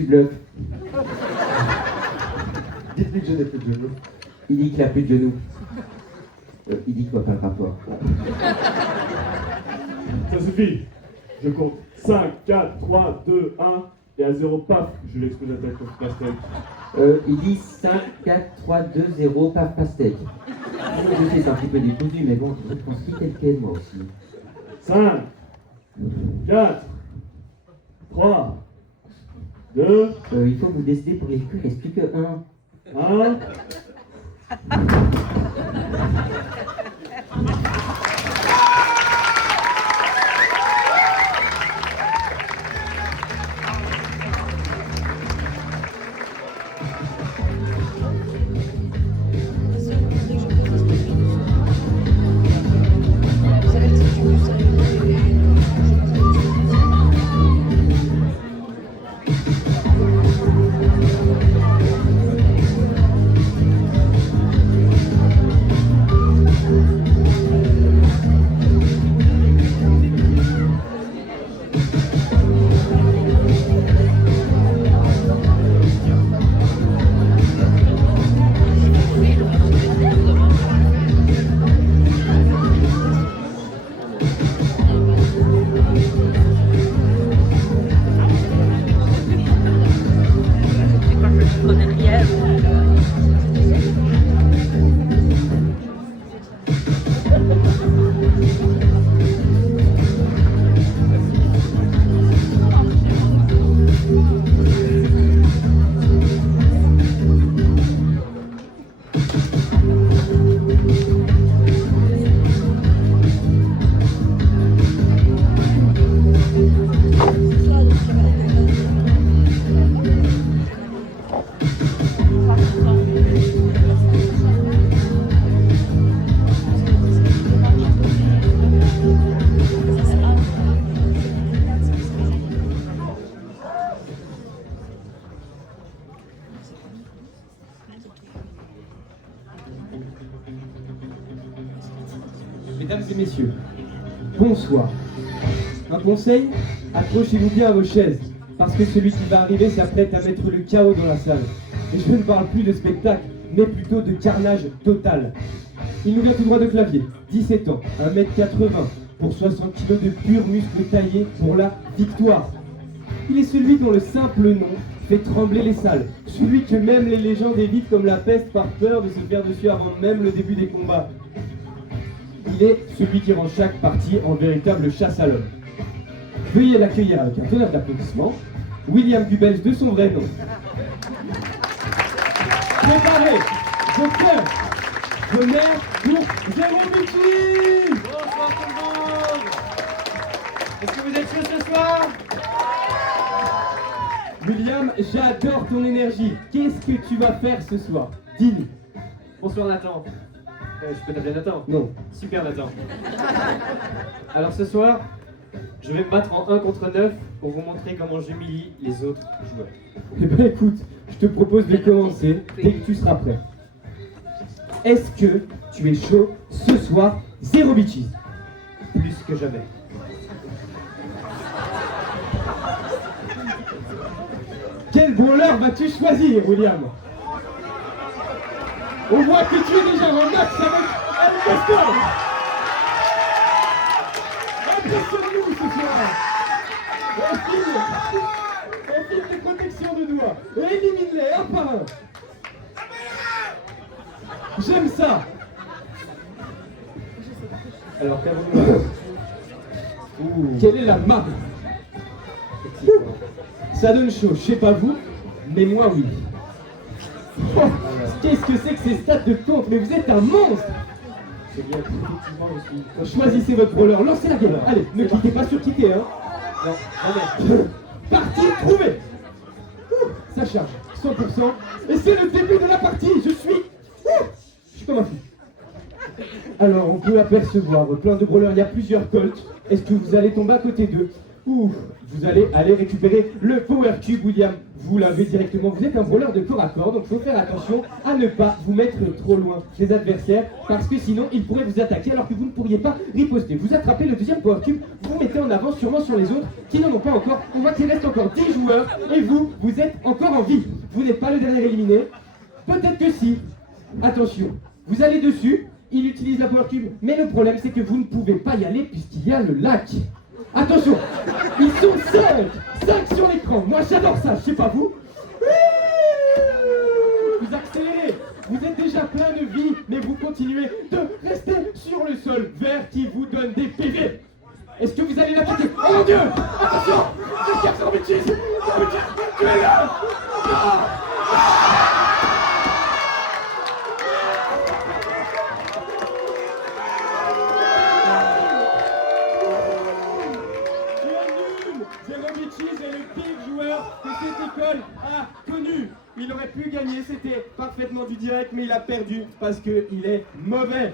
Tu bluffes. Dites-lui que je n'ai plus de genoux. Il dit qu'il a plus de genoux. Il dit qu'il voit pas le rapport. Ça suffit. Je compte 5, 4, 3, 2, 1, et à 0, paf, je lui explose la tête comme pastèque. Il dit 5, 4, 3, 2, 0, paf, pastèque. Je sais, c'est un petit peu décousu, mais bon, je pense qu'il tel quel, moi aussi. 5, 4, 3, 2, Il faut vous décider pour les coups, il reste plus que 1. 1. Mesdames et messieurs, bonsoir. Un conseil, accrochez-vous bien à vos chaises, parce que celui qui va arriver s'apprête à mettre le chaos dans la salle. Et je ne parle plus de spectacle, mais plutôt de carnage total. Il nous vient tout droit de Clavier, 17 ans, 1m80, pour 60 kg de pur muscle taillé pour la victoire. Il est celui dont le simple nom fait trembler les salles, celui que même les légendes évitent comme la peste par peur de se faire dessus avant même le début des combats. Il est celui qui rend chaque partie en véritable chasse à l'homme. Veuillez l'accueillir avec un tonnerre d'applaudissements, William Dubels de son vrai nom. Préparez vos cœurs, vos nerfs pour Zéro Bichi. Bonsoir tout le monde. Est-ce que vous êtes chauds ce soir? William, j'adore ton énergie. Qu'est-ce que tu vas faire ce soir? Dis-nous. Bonsoir Nathan. Je peux t'appeler Nathan? Non. Super Nathan. Alors ce soir, je vais me battre en 1 contre 9 pour vous montrer comment j'humilie les autres joueurs. Eh ben écoute, je te propose de commencer dès que tu seras prêt. Est-ce que tu es chaud ce soir? Zéro bitches. Plus que jamais. Quel brawler vas-tu choisir, William? On voit que tu es déjà en max avec Alcastor. Impressionne-nous ce soir. Enfile tes protections de doigts et élimine-les un par un. J'aime ça. Alors qu'avons-nous? Quelle est la marque? Ça donne chaud, je sais pas vous, mais moi oui. Oh, qu'est-ce que c'est que ces stats de contre? Mais vous êtes un monstre! C'est bien, effectivement, je suis... Choisissez votre brawler, lancez la gueule. Allez, ne quittez pas sur quitter, hein. Non, jamais. Partie trouvée. Ça charge, 100%. Et c'est le début de la partie, je suis comme un fou. Alors, on peut apercevoir plein de brawlers, il y a plusieurs colts. Est-ce que vous allez tomber à côté d'eux? Ouf, vous allez aller récupérer le Power Cube, William. Vous l'avez directement, vous êtes un brawler de corps à corps, donc il faut faire attention à ne pas vous mettre trop loin des adversaires, parce que sinon ils pourraient vous attaquer alors que vous ne pourriez pas riposter. Vous attrapez le deuxième Power Cube, vous mettez en avant sûrement sur les autres qui n'en ont pas encore. On voit qu'il reste encore 10 joueurs, et vous, vous êtes encore en vie. Vous n'êtes pas le dernier éliminé. Peut-être que si. Attention, vous allez dessus, il utilise la Power Cube, mais le problème c'est que vous ne pouvez pas y aller puisqu'il y a le lac. Attention, ils sont 5 sur l'écran. Moi j'adore ça, je sais pas vous. Vous accélérez, vous êtes déjà plein de vie, mais vous continuez de rester sur le sol vert qui vous donne des PV. Est-ce que vous allez l'attaquer? Oh mon Dieu! Attention! Le cap sur Bitches! Tu es là! Est le pire joueur que cette école a connu. Il aurait pu gagner, c'était parfaitement du direct, mais il a perdu parce qu'il est mauvais.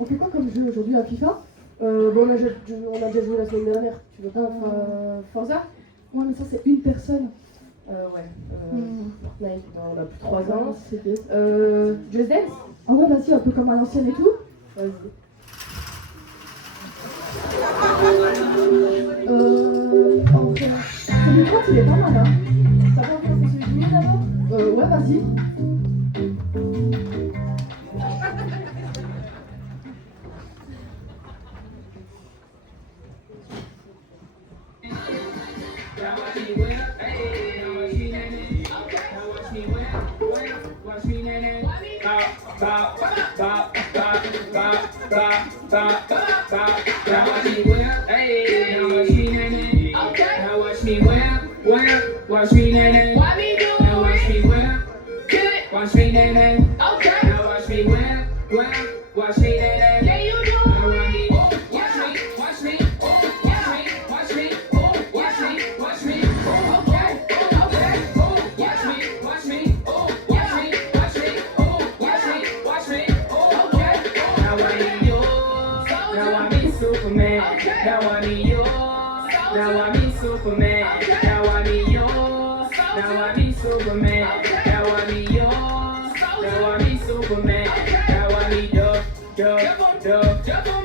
On fait quoi comme jeu aujourd'hui à FIFA? On a déjà joué la semaine dernière. Tu veux pas Forza? Ouais, mais ça, c'est une personne. Fortnite, on a plus de 3 ans. C'est bien. Just Dance? Ah ouais, vas-y, un peu comme à l'ancienne et tout. Vas-y. En fait, celui de droite, il est pas mal, hein. Ça va, on fait celui du milieu d'abord? Ouais, vas-y. Watch me nae. Why me do it? Now watch me whip. Do it. Watch me nae. Okay. Now watch me whip. Watch me nae. Can you do it? Now watch me. Watch me. Watch me. Watch me. Okay. Watch me. Watch me. Okay. Now I need you. Now I be Superman. Now I need you. Now I be Superman. Now I need you. Now I be Superman. Now I be yours. Now I be Superman. Now I be duck. Hold on. Now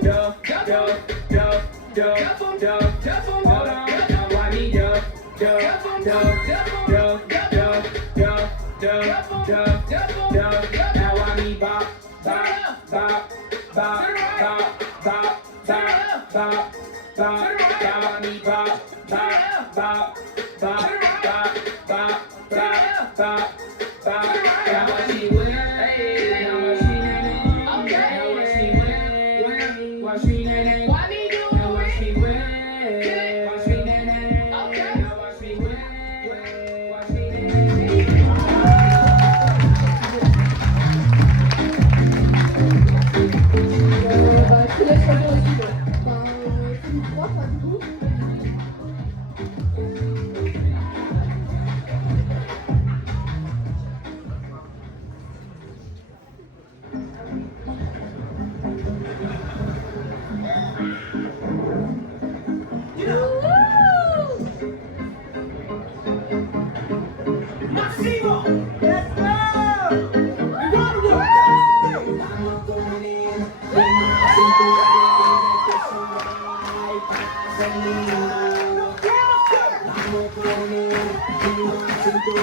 I be duck. Now I be bop. Now I be bop. Tu laisses choisir aussi. Celui de droite, là, du coup. Bah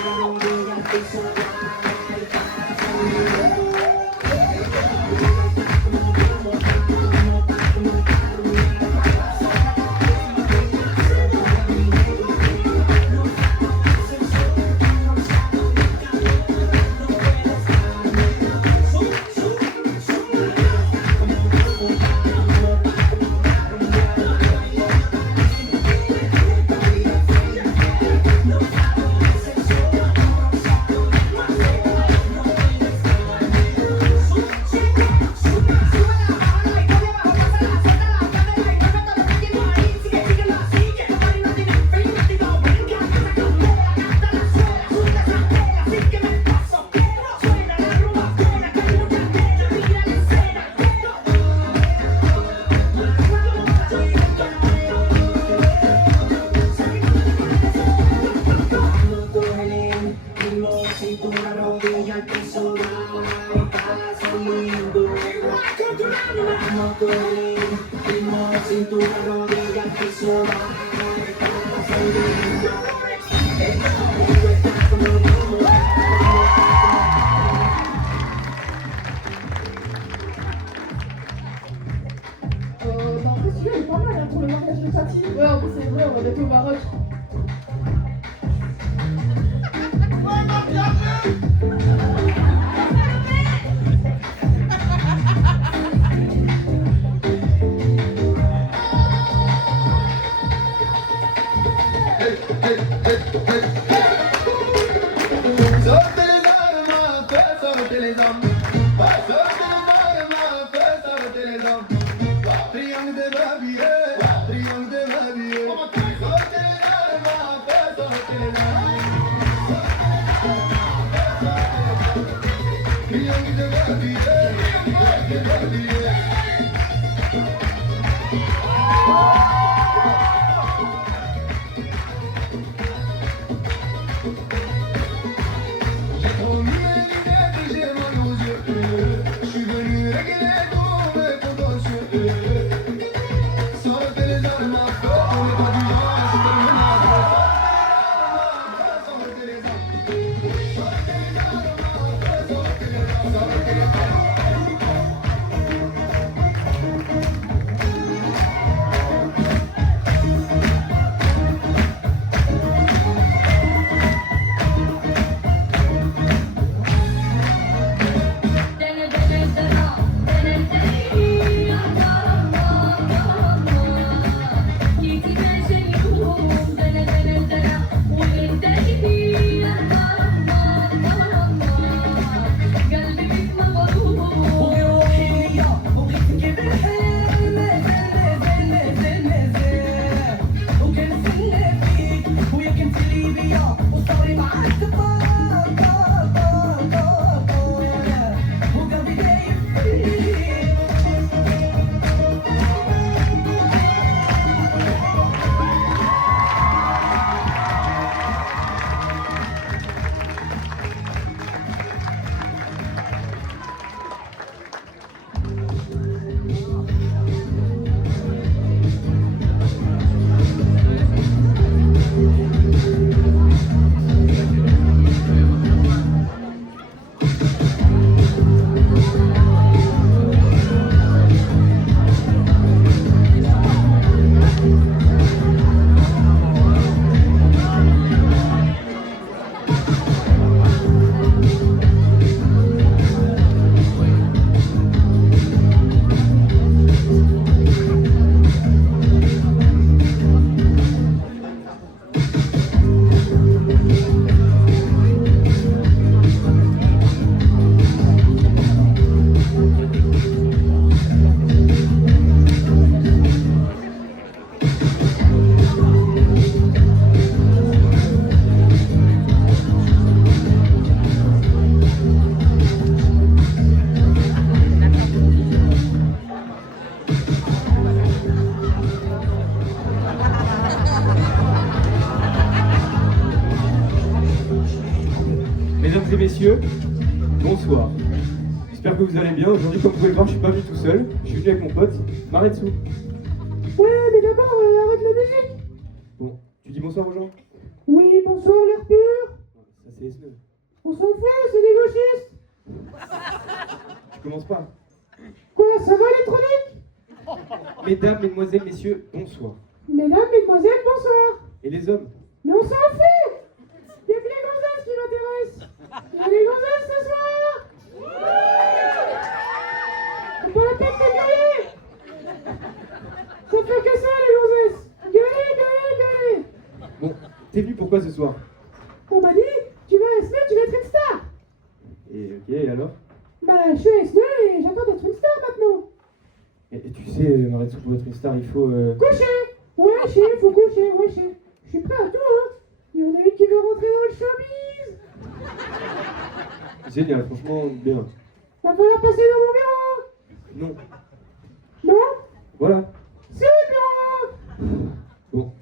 après celui-là il est pas mal hein, pour le mariage de Tati. Ouais en plus c'est vrai, on va bientôt au Maroc. Mesdames et messieurs, bonsoir. J'espère que vous allez bien. Aujourd'hui, comme vous pouvez le voir, je suis pas venu tout seul. Je suis venu avec mon pote, Maretsu. Ouais mais d'abord arrête la musique. Bon, tu dis bonsoir aux gens? Oui bonsoir l'air pur. c'est SNE. On s'en fout, c'est des gauchistes. Tu commences pas. Quoi, ça va l'électronique? Mesdames, mesdemoiselles, messieurs, bonsoir. Mesdames, mesdemoiselles, bonsoir. Et les hommes? Mais on s'en fout. Y'a que les gonzesses qui m'intéressent. Y'a les gonzesses ce soir. C'est pas la peine de gueuler. Ça fait que ça les gonzesses. Gueulez, gueulez, gueulez. Bon, t'es venu pourquoi ce soir? On m'a dit, tu vas à SNE, tu vas être une star. Et ok, et alors? Bah, je suis à SNE et j'attends d'être une star maintenant. Et tu sais, Maretsu, pour être une star, il faut... Coucher. Ouais, faut coucher, ouais, je suis prêt à tout, hein. Il y en a une qui veut rentrer dans le showbiz. Génial, franchement, bien. Va falloir passer dans mon bureau. Non. Non? Voilà. C'est le bureau. Bon.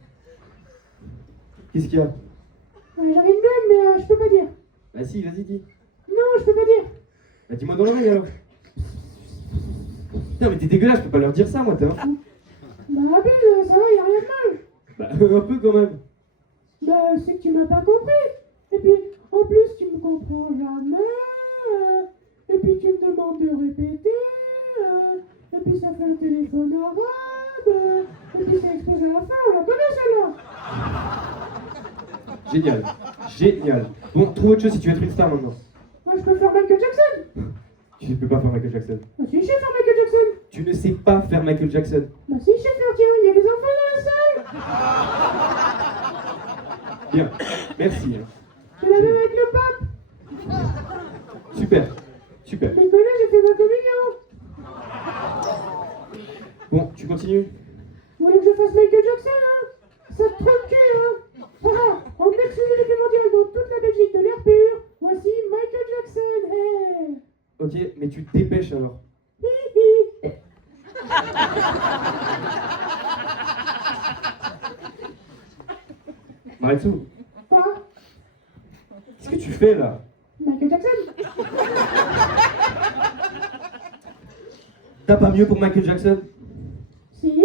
Qu'est-ce qu'il y a? Ouais, j'avais une blague, mais je peux pas dire. Bah si, vas-y, dis. Non, je peux pas dire. Bah dis-moi dans l'oreille alors. Non mais t'es dégueulasse, je peux pas leur dire ça moi, t'es un fou. Bah, abuse, ça va, y a rien de mal. Bah un peu quand même. Bah, c'est que tu m'as pas compris. Et puis, en plus, tu me comprends jamais. Et puis, tu me demandes de répéter. Et puis, ça fait un téléphone arabe. Et puis, ça explose à la fin, on la connaît celle-là. Génial. Génial. Bon, trouve autre chose si tu veux être une star maintenant. Moi, je peux faire Michael Jackson. Tu ne peux pas faire Michael Jackson. Bah, si, je sais faire Michael Jackson. Tu ne sais pas faire Michael Jackson. Bah, si, je sais faire, tiens, il y a des enfants dans la salle. Bien. Merci. Tu l'as même avec le pape. Super. Super. Mais connais, j'ai fait ma communion. Bon, tu continues? Vous voulez que je fasse Michael Jackson, hein? Ça te trouve le cul, hein? Ah, en exclusivité mondiale dans toute la Belgique de l'air pur, voici Michael Jackson, hey! Ok, mais tu te dépêches alors. Hi hi! Maretsu, Quoi? qu'est-ce que tu fais là? Michael Jackson? T'as pas mieux pour Michael Jackson? Si?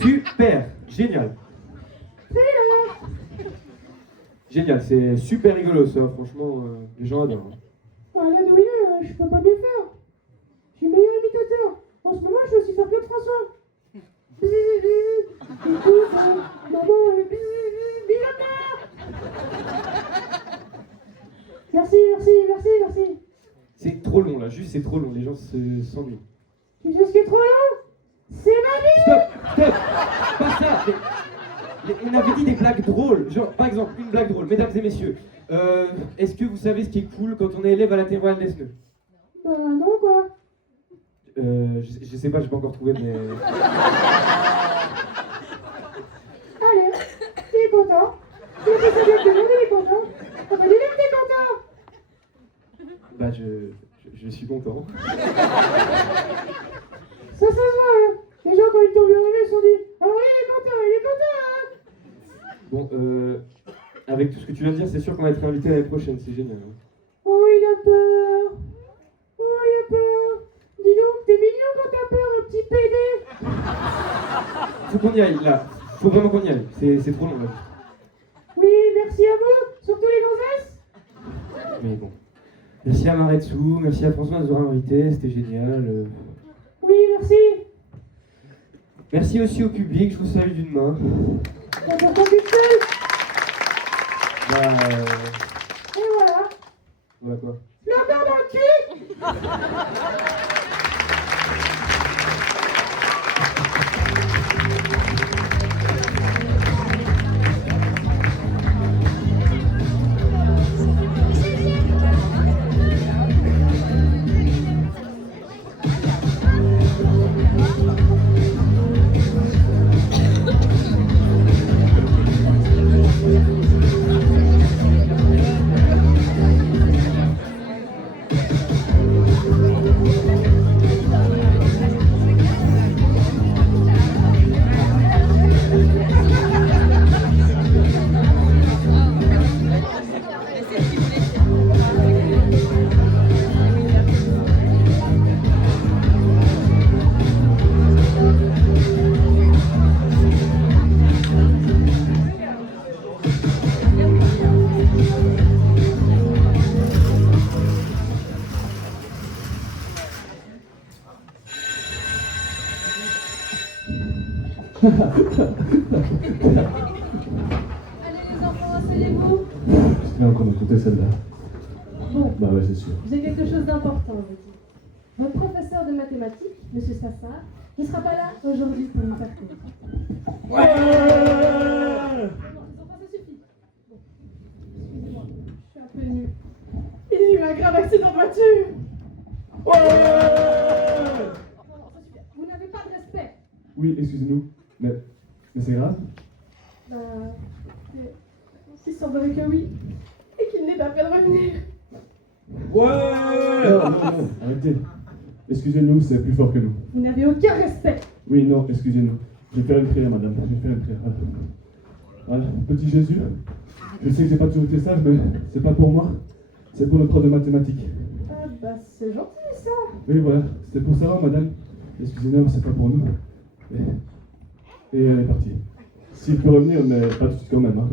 Super. Génial. Génial, c'est super rigolo ça, franchement, les gens adorent. Ah, là d'où il est, je peux pas bien faire. Je suis meilleur imitateur. En ce moment, je vais aussi faire Claude François. Écoute, maman, merci, merci, merci, merci. C'est trop long là, juste c'est trop long, les gens s'ennuient. Tu sais ce qui est trop long? C'est ma vie! Stop! Stop! Pas ça! On avait dit des blagues drôles, genre par exemple une blague drôle, mesdames et messieurs. Est-ce que vous savez ce qui est cool quand on est élève à la terminale d'ESNE? Bah non quoi. Je sais pas, j'ai pas encore trouvé mais... Allez, il est content. Il a fait sa blague de monde, il est content. Ah bah dis-le que t'es content. Bah je suis content. Ça se voit, hein. Les gens quand ils t'ont vu arriver, ils se sont dit alors il est content, hein. Bon, avec tout ce que tu viens de dire, c'est sûr qu'on va être invité l'année prochaine, c'est génial. Hein. Oh il a peur. Oh il a peur. Dis donc, t'es mignon quand t'as peur, un petit PD. Faut qu'on y aille là, faut vraiment qu'on y aille, c'est trop long là. Oui, merci à vous, surtout les gonzesses. Mais bon. Merci à Maretsu, merci à François de nous avoir invités, c'était génial. Oui, merci. Merci aussi au public, je vous salue d'une main. On t'entend toute seule. Bah, Et voilà. voilà quoi. Le bain dans le cul. Allez, les enfants, asseyez-vous. J'espère qu'on a compté celle-là. Bon, Bah ouais, c'est sûr. j'ai quelque chose d'important à vous dire. Votre professeur de mathématiques, M. Sassard, ne sera pas là aujourd'hui pour nous faire cours. Ouais. Non, les enfants, ça suffit. Bon, excusez-moi, je suis un peu émue. Il y a eu un grave accident de voiture. Ouais. Non, ça suffit. Vous n'avez pas de respect. Oui, excusez-nous, mais c'est grave. Il semblerait que oui. Et qu'il n'est pas prêt de revenir. Ouais. Non, arrêtez. Excusez-nous, c'est plus fort que nous. Vous n'avez aucun respect. Oui, non, excusez-nous. Je vais faire une prière, madame. Je vais faire une prière. Voilà. Petit Jésus, je sais que j'ai pas toujours été sage, mais c'est pas pour moi. C'est pour notre prof de mathématiques. Ah bah c'est gentil ça. Oui, voilà. C'était pour savoir, madame. Excusez-nous, c'est pas pour nous. Et elle est partie. S'il peut revenir, mais pas tout de suite quand même. Hein.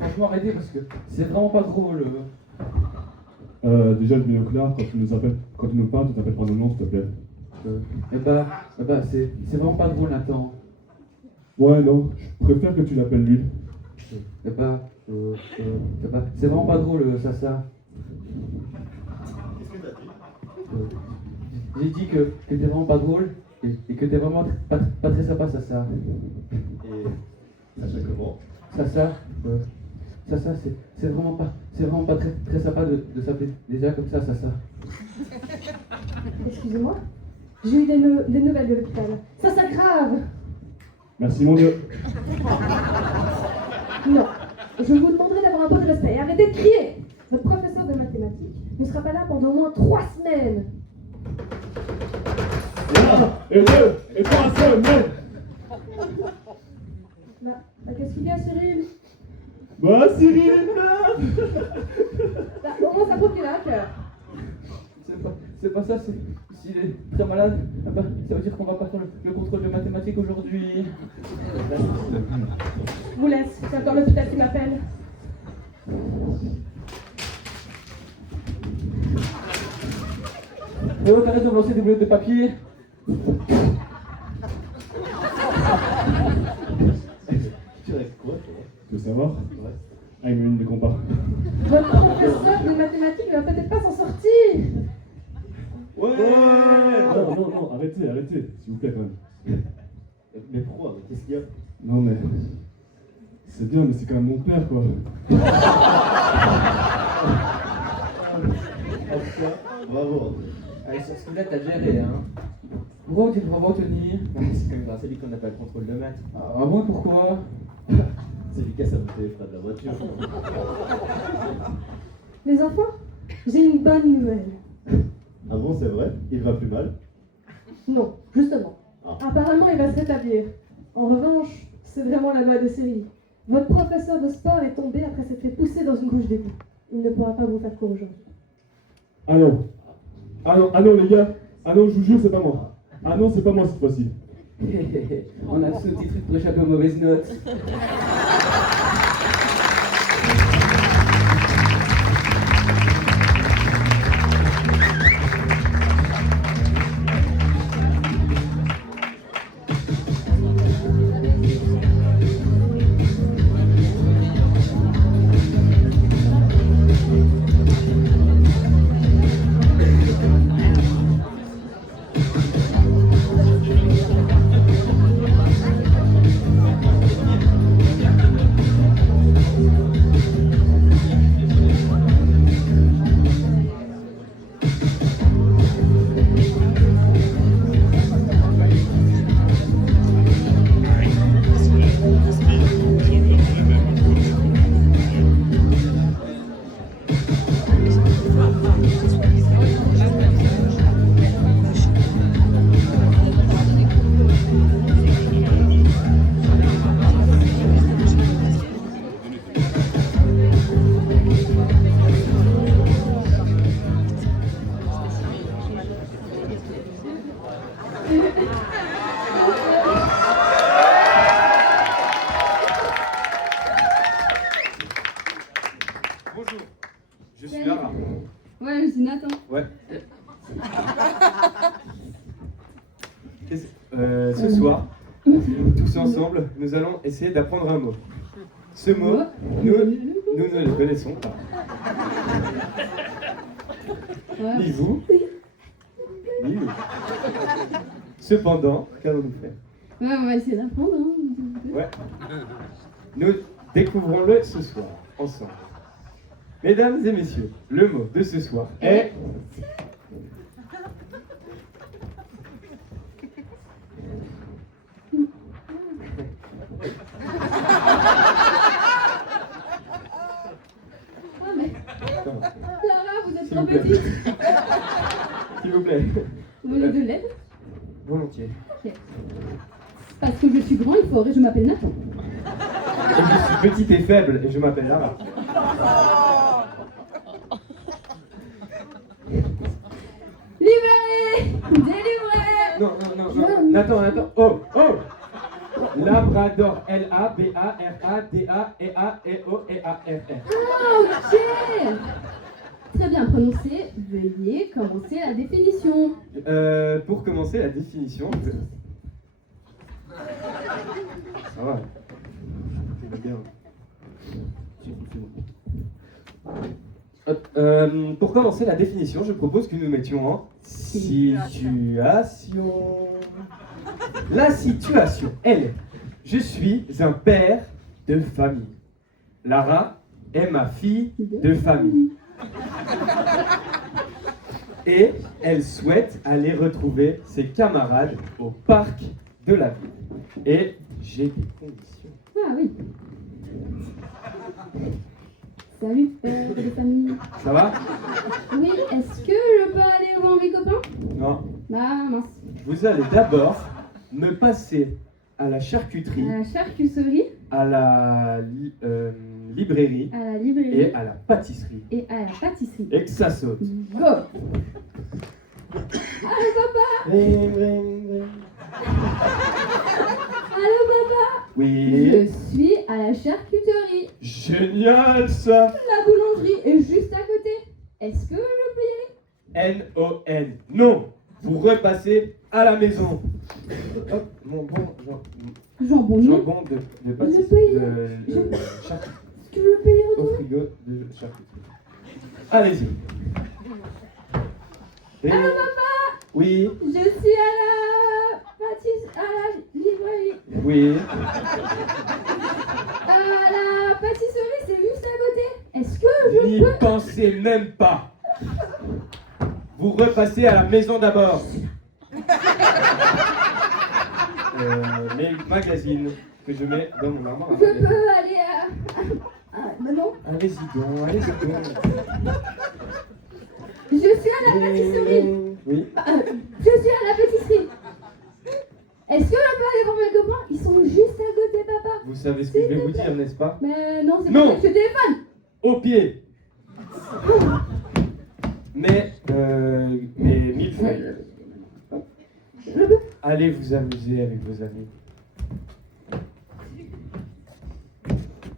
Franchement, arrêtez parce que c'est vraiment pas drôle. Déjà, le binoculaire, quand tu nous appelles, quand tu nous parles, tu t'appelles par nos noms, s'il te plaît. C'est vraiment pas drôle, Nathan. Ouais, non, je préfère que tu l'appelles lui. C'est vraiment pas drôle, ça. Qu'est-ce que t'as dit J'ai dit que t'es vraiment pas drôle et que t'es vraiment pas très sympa, ça. Et Sacha comment Ça, c'est vraiment pas très sympa de s'appeler déjà comme ça. Excusez-moi. J'ai eu des nouvelles de l'hôpital. Ça s'aggrave. Merci, mon Dieu. Non. Je vous demanderai d'avoir un peu de respect. Arrêtez de crier. Votre professeur de mathématiques ne sera pas là pendant au moins 3 semaines. Et 2, et 3 semaines. Bah, qu'est-ce qu'il y a, Cyril? Bah, Cyril, il pleure. Bah, au moins, ça prouve qu'il a un cœur. C'est pas ça, s'il est très malade, ça veut dire qu'on va pas faire le contrôle de mathématiques aujourd'hui. Je vous laisse. C'est encore l'hôpital qui m'appelle. Oh, t'arrêtes de me lancer des boulettes de papier. Tu restes quoi, toi Tu veux savoir? Ouais. Ah, il met une des compas. Votre professeur de mathématiques ne va peut-être pas s'en sortir. Ouais. Non, arrêtez, s'il vous plaît, quand même. Mais pourquoi? Qu'est-ce qu'il y a? Non, mais... C'est bien, mais c'est quand même mon père, quoi. En tout cas, bravo. Allez, sur ce coup-là, t'as géré, hein. Pourquoi tu devrais Tony? C'est quand même grâce à lui qu'on n'a pas le contrôle de maths. Ah bon, pourquoi? C'est Lucas, ça me fait les frais de la voiture. Les enfants, j'ai une bonne nouvelle. Ah bon, c'est vrai? Il va plus mal? Non, justement. Ah. Apparemment, il va se rétablir. En revanche, c'est vraiment la loi de série. Votre professeur de sport est tombé après s'être fait pousser dans une couche d'égout. Il ne pourra pas vous faire cours aujourd'hui. Ah non, les gars. Ah non, je vous jure, c'est pas moi. Ah non, c'est pas moi cette fois-ci. On a ce petit truc pour échapper aux mauvaises notes. Ce soir, tous ensemble, nous allons essayer d'apprendre un mot. Ce mot, nous ne le connaissons pas. Ni vous, ni nous. Cependant, qu'allons-nous faire? Ouais, on va essayer d'apprendre. Hein. Ouais. Nous découvrons-le ce soir, ensemble. Mesdames et messieurs, le mot de ce soir est... Ah, mais... Lara, vous êtes S'il trop vous plaît. petite. S'il vous plaît. Vous voulez de l'aide? Volontiers. Ok. Parce que je suis grand, il faudrait que je m'appelle Nathan. Et je suis petite et faible, et je m'appelle Lara. Libéré! Délivré! Non. Nathan. Oh! Labrador. Labrador. Ah, ok! Très bien prononcé. Veuillez commencer la définition. Pour commencer la définition... Ça va. Ça va bien. Pour commencer la définition, je propose que nous mettions en situation. La situation, elle est: je suis un père de famille. Lara est ma fille de famille. Et elle souhaite aller retrouver ses camarades au parc de la ville. Et j'ai des conditions. Ah oui. Salut, père de famille. Ça va? Oui, est-ce que je peux aller voir mes copains? Non. Bah mince. Vous allez d'abord me passer à la charcuterie, À la charcuterie, à la librairie à la librairie et à la pâtisserie. et à la pâtisserie. Et que ça saute. Go! Allô papa! Allô papa! Oui. Je suis à la charcuterie. Génial ça. La boulangerie est juste à côté. Est-ce que je peux y aller? N-O-N. Non. Vous repassez à la maison. Hop, mon bon Jambon, non. jambon de pâtisserie. peux y De charcuterie. Est-ce que je peux y Au retourner? frigo de charcuterie. Allez-y. Et- Allô papa! Oui. Je suis à la à la librairie. Oui. À la pâtisserie, c'est juste à côté. Est-ce que je N'y peux... pensez même pas. Vous repassez à la maison d'abord. Mes magazines que je mets dans mon armoire. Je peux aller à... non. Allez-y donc, allez-y donc. Je suis à la pâtisserie. Oui. Je suis à la pâtisserie. Est-ce que je peux aller voir mes copains? Ils sont juste à côté, papa. Vous savez ce que je vais vous dire, n'est-ce pas? Mais non, c'est Non. pas ça que je téléphone. Au pied. Mais millefeuilles. Allez vous amuser avec vos amis.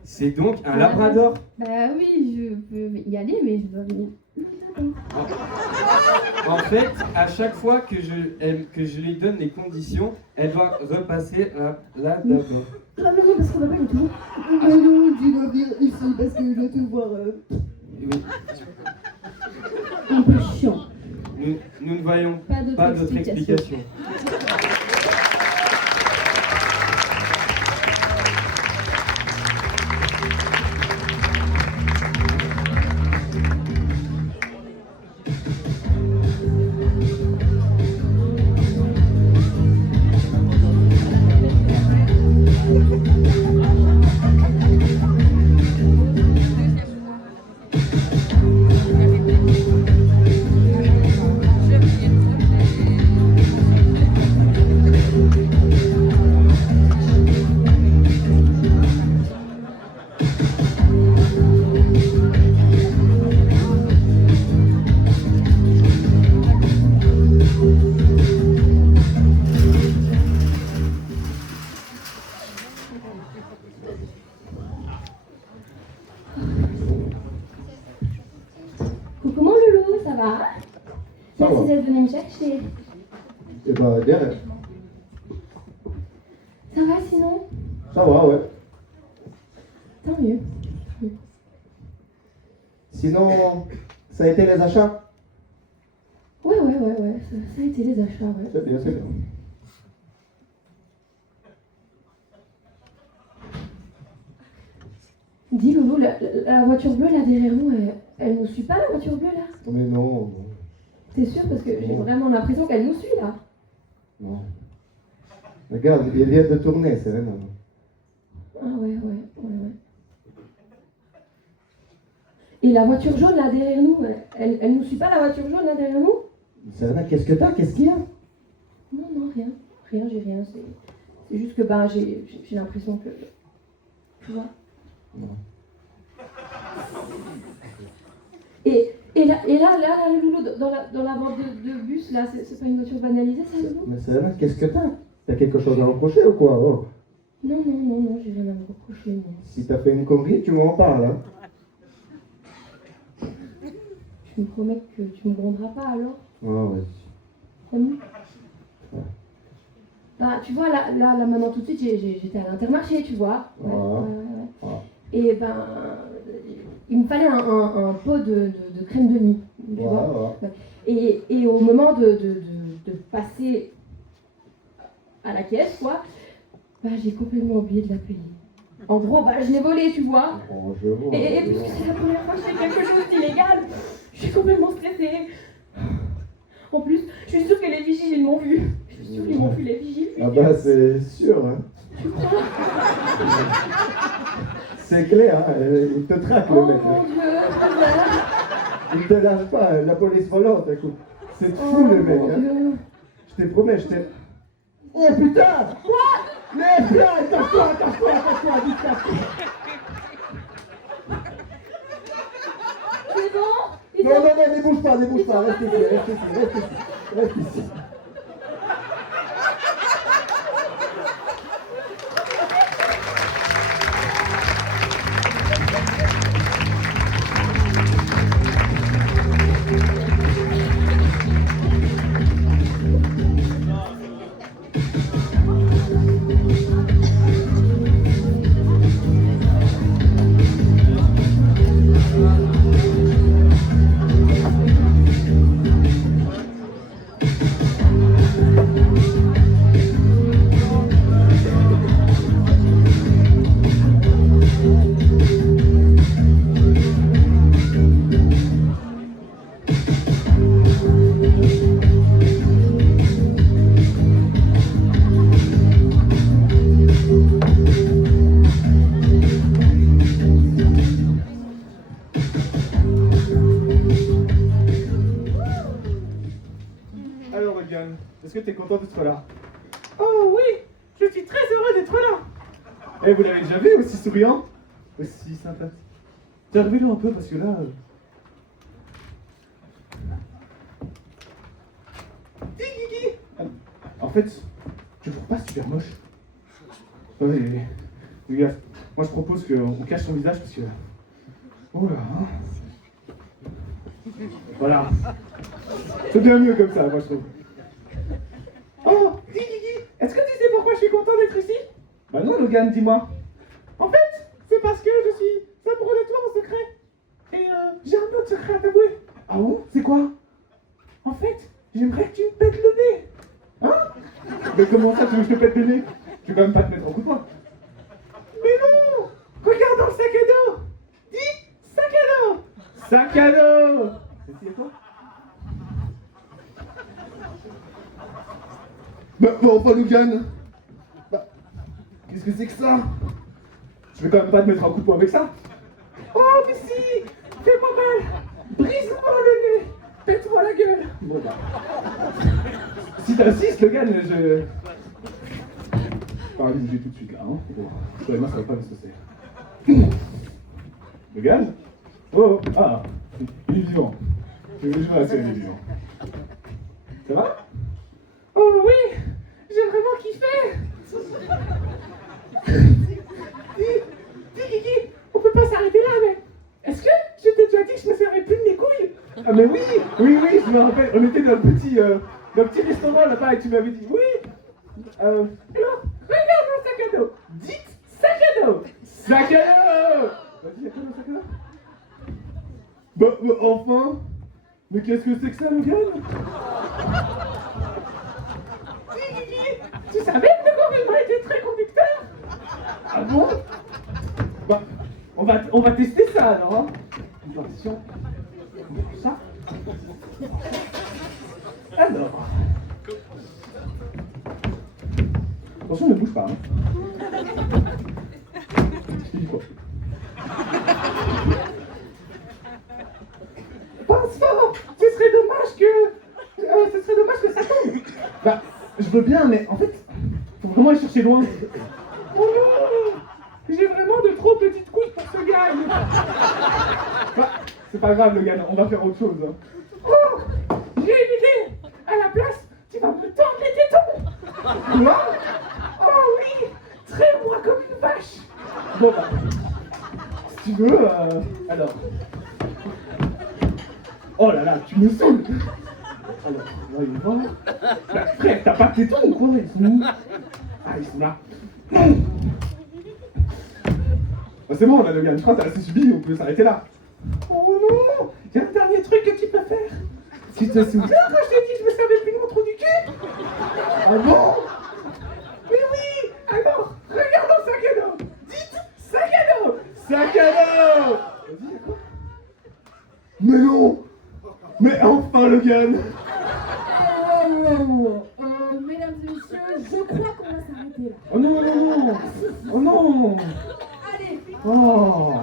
C'est donc un labrador. Bah oui, je peux y aller, mais je dois venir. En fait, à chaque fois que je lui donne les conditions, elle doit repasser là d'abord. Non, parce qu'on va pas du tout. Ah. Non, tu dois venir ici parce que je dois te voir. Oui. Un peu chiant. Nous ne voyons Pas d'autre pas d'autre explication. Coucou mon loulou, ça va? Ça va. Merci d'être venu me chercher. Et bah derrière. Ça va sinon? Ça va, ouais. Tant mieux. Sinon, ça a été les achats? Ouais. Ça a été les achats, ouais. C'est bien, c'est bien. Dis Loulou, la voiture bleue là derrière nous, elle nous suit pas la voiture bleue là? Mais non, T'es sûr? Parce que j'ai vraiment l'impression qu'elle nous suit là. non. Regarde, il vient de tourner, c'est vrai, non. Ah ouais. Et la voiture jaune là derrière nous, elle nous suit pas la voiture jaune là derrière nous? Serena, qu'est-ce que t'as? Qu'est-ce qu'il y a? Non, rien. J'ai rien. C'est juste que j'ai l'impression que. Tu vois? Non. Et là, Loulou, dans la bande de bus, là, c'est pas une voiture banalisée, ça, Loulou? Mais Serena, qu'est-ce que t'as? T'as quelque chose à reprocher ou quoi? Oh. Non, j'ai rien à me reprocher, non. Si t'as fait une connerie, tu m'en parles, hein? Tu me promets que tu me gronderas pas, alors? Ah ouais. Promis? Ouais. Bah, tu vois, là, maintenant, tout de suite, j'étais à l'Intermarché, tu vois. Ouais. Et ben, il me fallait un pot de crème de nuit, tu vois. Ouais. Et au moment de passer à la caisse, quoi, bah, j'ai complètement oublié de la payer. En gros, bah, je l'ai volé, tu vois. Oh, je vois. Et puisque c'est la première fois que je fais quelque chose d'illégal, je suis complètement stressée. En plus, je suis sûre que les vigiles, ils m'ont vu. Je suis sûre qu'ils m'ont vu, les vigiles. Ah bah, c'est sûr, hein. Tu crois? C'est clair, hein. Il te traque, le Oh mec. mon Hein. Dieu, Il te lâche pas, la police volante, écoute. C'est fou, le mec, mon hein. Dieu. Je te promets, Oh putain! Quoi? Mais putain, casse-toi, vite, casse-toi! C'est bon? Non, ne bouge pas, reste ici. Alors, Logan, est-ce que t'es content d'être là? Oh oui, je suis très heureux d'être là. Eh, vous l'avez déjà vu, aussi souriant? Aussi sympathique. T'as revu un peu, parce que là... En fait, tu le trouves pas super moche? Non mais, regarde, moi je propose qu'on cache son visage parce que... Oh là, hein. Voilà. C'est bien mieux comme ça, moi je trouve. Oh, Guigui, est-ce que tu sais pourquoi je suis content d'être ici? Bah non, Logan, dis-moi. En fait, c'est parce que je suis amoureux de toi en secret. Et j'ai un autre secret à t'avouer. Ah bon? C'est quoi? En fait, j'aimerais que tu me pètes le nez. Hein? Mais comment ça, tu veux que je te pète le nez? Tu vas quand même pas te mettre en coup de poing. Mais non! Regarde dans le sac à dos. Dis, sac à dos. Sac à dos! C'est toi? Bah, enfin, Logan! Bah, qu'est-ce que c'est que ça? Je vais quand même pas te mettre un coup de poing avec ça! Oh, mais si! Fais-moi mal! Brise-moi le nez! Pète-moi la gueule! Bon, bah. Si t'insistes, Logan, je... Pas bouger tout de suite là, hein. Bon, toi et moi, ça va pas me saucer. Logan? Oh, ah, il est vivant. Je vais jouer à ça, il est vivant. Ça va? Oh oui! J'ai vraiment kiffé! Dis, Guigui, on peut pas s'arrêter là, mais est-ce que je t'ai déjà dit que je me servais plus de mes couilles? Ah mais oui, je me rappelle, on était dans le petit restaurant là-bas et tu m'avais dit oui. Alors, regarde mon sac à dos. Dites sac à dos. Sac à dos. Vas-y, sac à dos, sac à dos. Bah, enfin. Mais qu'est-ce que c'est que ça, Logan? Tu savais que le gouvernement était très conducteur? Ah bon? Bah, on va tester ça alors, hein. Attention. Ça. Alors. Attention, ne bouge pas. Hein. Je te dis quoi? Pense fort. Ce serait dommage que ça tombe. Bah, je veux bien, mais en fait, faut vraiment aller chercher loin. Oh non! J'ai vraiment de trop petites couches pour ce gars. Bah, c'est pas grave, le gars, on va faire autre chose. Hein. Oh! J'ai une idée! À la place, tu vas me tendre les tétons! Quoi? Oh oui! Traîne-moi comme une vache! Bon bah, si tu veux, alors... Oh là là, tu me saoules! Alors, là, il va... Bah, frère, t'as pas de tétons ou quoi? Ils sont où? Ah, ils sont là. Bah, c'est bon, on a le gars, je crois que t'as assez subi, on peut s'arrêter là. Oh non! Il y a un dernier truc que tu peux faire. Tu te souviens quand je t'ai dit que je me servais plus de mon trou du cul? Ah bon? Oui! Alors, regarde dans sac à dos. Dites sac à dos. Sac à dos. Vas-y, y'a quoi? Mais non! Mais enfin, Logan! Mesdames et messieurs, je crois qu'on va s'arrêter là. Oh non, non, non! Oh non! Allez, Oh!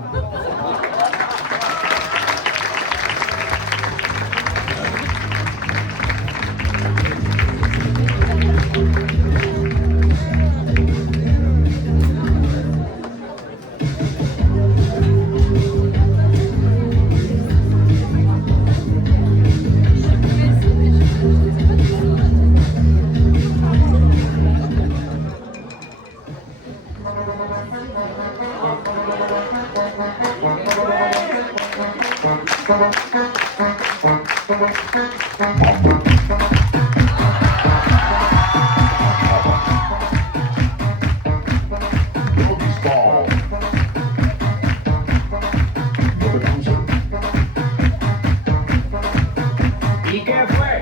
¿Y qué fue?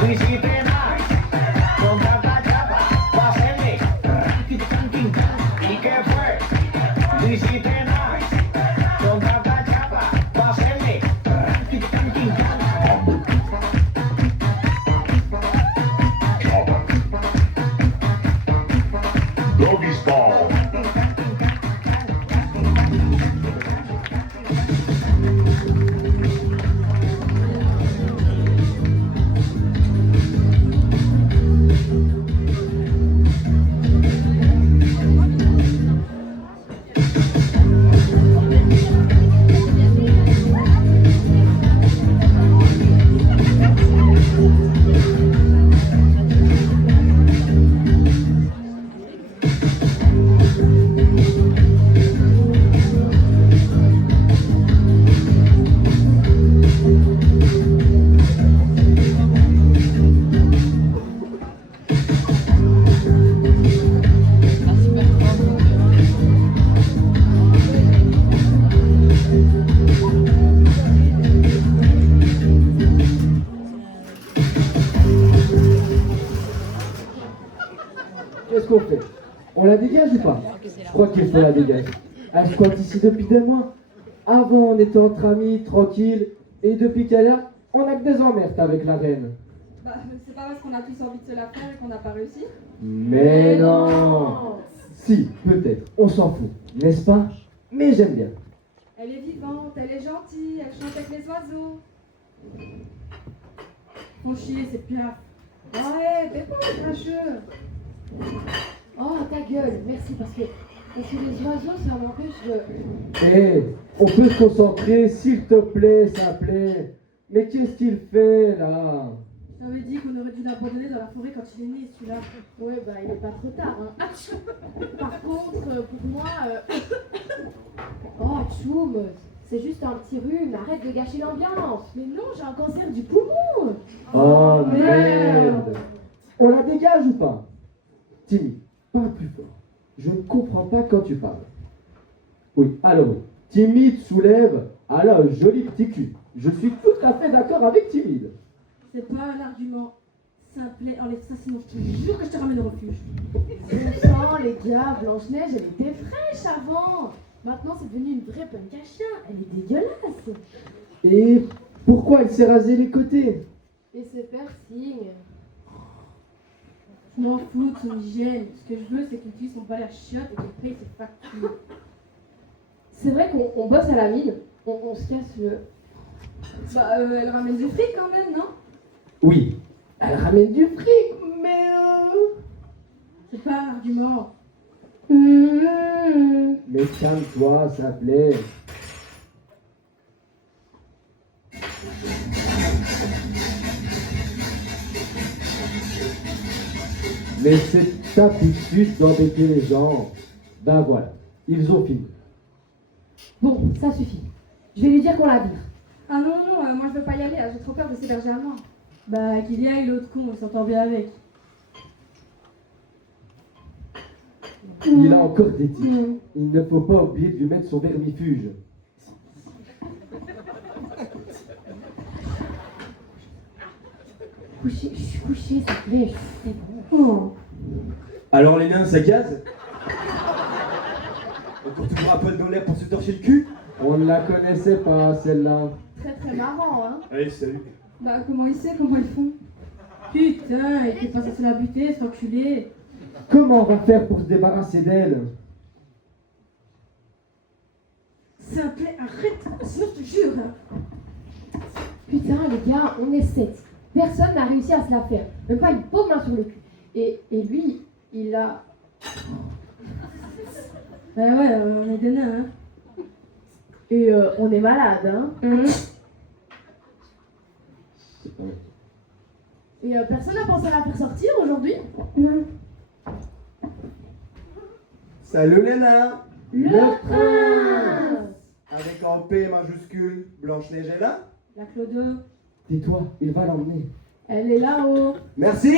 Lo hiciste mal. Con tapa tapa, pa' hacerle ranking. ¿Y qué fue? Lo hiciste mal. Con tapa tapa, pa' hacerle ranking. Doggy style. Qu'est-ce qu'on fait? On la dégage ou pas? Je crois qu'il faut la dégager. Elle squatte ici depuis des mois. Avant, on était entre amis, tranquille. Et depuis qu'elle est là, on a que des emmerdes avec la reine. Bah, c'est pas parce qu'on a tous envie de se la faire et qu'on n'a pas réussi. Mais non! Si, peut-être, on s'en fout, n'est-ce pas? Mais j'aime bien. Elle est vivante, elle est gentille, elle chante avec les oiseaux. Faut chier, c'est pire. Ouais, fais pas le cracheux. oh ta gueule, merci parce que les oiseaux ça m'empêche de... Hé, on peut se concentrer, s'il te plaît, ça plaît. Mais qu'est-ce qu'il fait, là? Je t'avais dit qu'on aurait dû l'abandonner dans la forêt quand il est né, celui-là. Ouais bah il est pas trop tard hein. Par contre pour moi... Oh Tchoum, c'est juste un petit rhume, arrête de gâcher l'ambiance. Mais non, j'ai un cancer du poumon. Oh merde! On la dégage ou pas? Timmy, parle plus fort. Je ne comprends pas quand tu parles. Oui, alors oui. Timide soulève, alors un joli petit cul. Je suis tout à fait d'accord avec timide. C'est pas un argument. Simplet, enlève ça, sinon je te jure que je te ramène au refuge. Bon sang, les gars, Blanche-Neige, elle était fraîche avant. Maintenant, c'est devenu une vraie punk à chien. Elle est dégueulasse. Et pourquoi elle s'est rasée les côtés? Et c'est piercing. Je m'en fous de son hygiène. Ce que je veux, c'est qu'il utilise son balai à chiottes et qu'il paye ses factures. C'est vrai qu'on bosse à la mine. On se casse le... Bah, elle ramène du fric quand même, non? Oui, elle ramène du fric, mais... C'est pas un argument. Mais calme-toi, ça plaît. Mais c'est ta habitude d'embêter les gens. Ben voilà, ils ont fini. Bon, ça suffit. Je vais lui dire qu'on la vire. Ah non, non, moi je veux pas y aller, j'ai trop peur de s'héberger à moi. Bah, qu'il y aille l'autre con, il s'entend bien avec. Il a encore des tics. Il ne faut pas oublier de lui mettre son vermifuge. Couché, je suis couchée, ça te plaît. C'est bon. Alors les nains, ça gaz? Encore toujours un poil dans l'air pour se torcher le cul? On ne la connaissait pas, celle-là. Très très marrant, hein. Allez, salut. Bah comment il sait, comment ils font? Putain, il était pas censé la buter, cet enculé. Comment on va faire pour se débarrasser d'elle? Simplet, arrête, sinon je te jure. Putain, les gars, on est 7. Personne n'a réussi à se la faire. Même pas une pauvre main sur le cul. Et lui, il a... Bah ouais, on est des nains, hein. Et on est malade, hein. Et personne n'a pensé à la faire sortir aujourd'hui? Non. Salut les nains! Le prince! Avec un P majuscule, Blanche-Neige est là? La Clodo. Tais-toi, il va l'emmener. Elle est là-haut. Merci!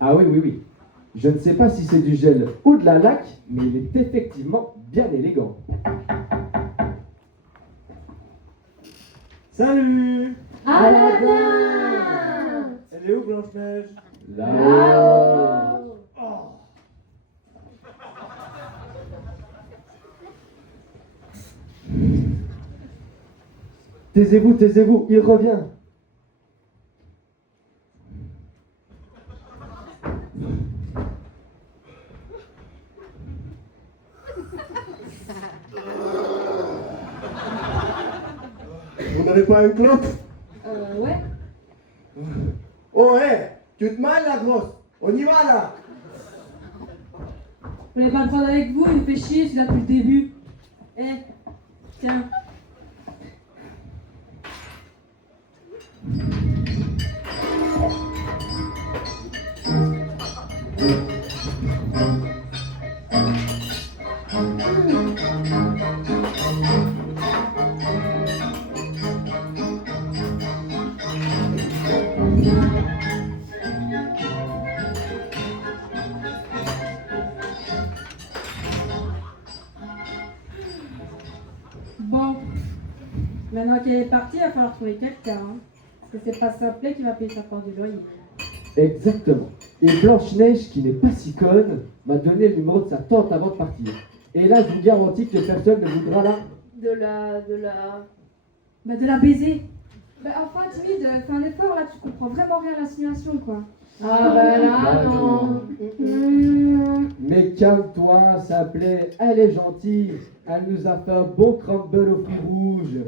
Ah oui, oui, oui. Je ne sais pas si c'est du gel ou de la laque, mais il est effectivement bien élégant. Salut! Aladdin! Elle est où, Blanche-Neige? Là-haut! Taisez-vous, taisez-vous, il revient. Vous n'avez pas une clope? Ouais. Oh, hé! Tu te mal, la grosse! On y va, là! Je voulais pas prendre avec vous, il me fait chier, celui-là depuis le début. Eh, tiens. Bon, maintenant qu'elle est partie, il va falloir trouver quelqu'un. Hein. Parce que c'est pas Simplet qui va payer sa part du loyer. Exactement. Et Blanche-Neige, qui n'est pas si conne, m'a donné le numéro de sa tante avant de partir. Et là, je vous garantis que personne ne voudra la... Bah de la baiser. Bah enfin timide, fais un effort là, tu comprends vraiment rien à la simulation quoi. Ah bah là, Bah non. Mais calme-toi, ça plaît, elle est gentille. Elle nous a fait un bon crumble au fruits rouges.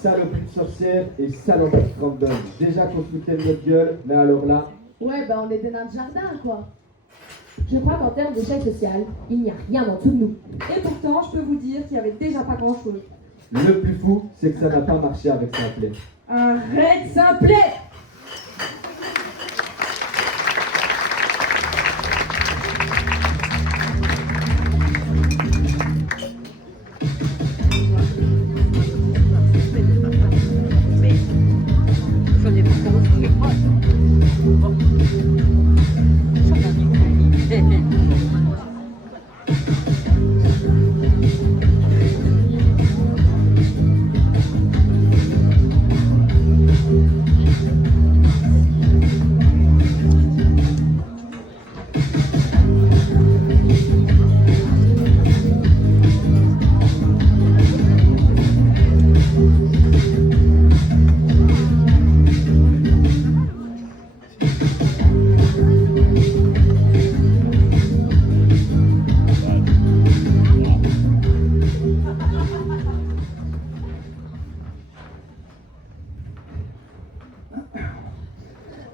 Saloperie de sorcière et saloperie de crumble. Déjà qu'on se foutait de notre gueule, mais alors là... Ouais, bah on est des nains de jardin, quoi. Je crois qu'en termes d'échec social, il n'y a rien en dessous de nous. Et pourtant, je peux vous dire qu'il y avait déjà pas grand chose. Le plus fou, c'est que ça n'a pas marché avec Simplet. Arrête, Simplet!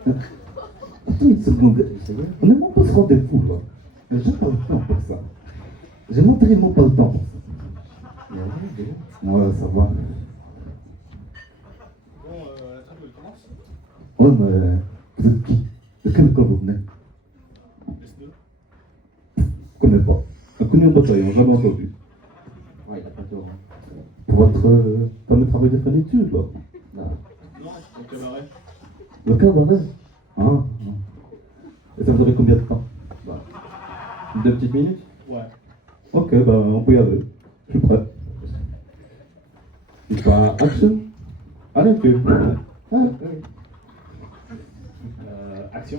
Attends une seconde, on n'a même pas ce rendez-vous là. Mais j'ai pas le temps pour ça. J'ai matériellement pas le temps pour ça. Ouais, ça va. Ouais, mais vous êtes qui? De quelle école vous venez? Je connais pas. Inconnu au bataillon, jamais entendu. Ouais, il a pas tort. Pour votre fameux travail de fin d'études là? Non. Le cabaret. Le cabaret? Ah, ah. Et ça vous avez combien de temps? Bah, 2 petites minutes. Ouais. Ok, bah on peut y aller. Je suis prêt. Et bah, action. Allez, ok. Ouais. Action.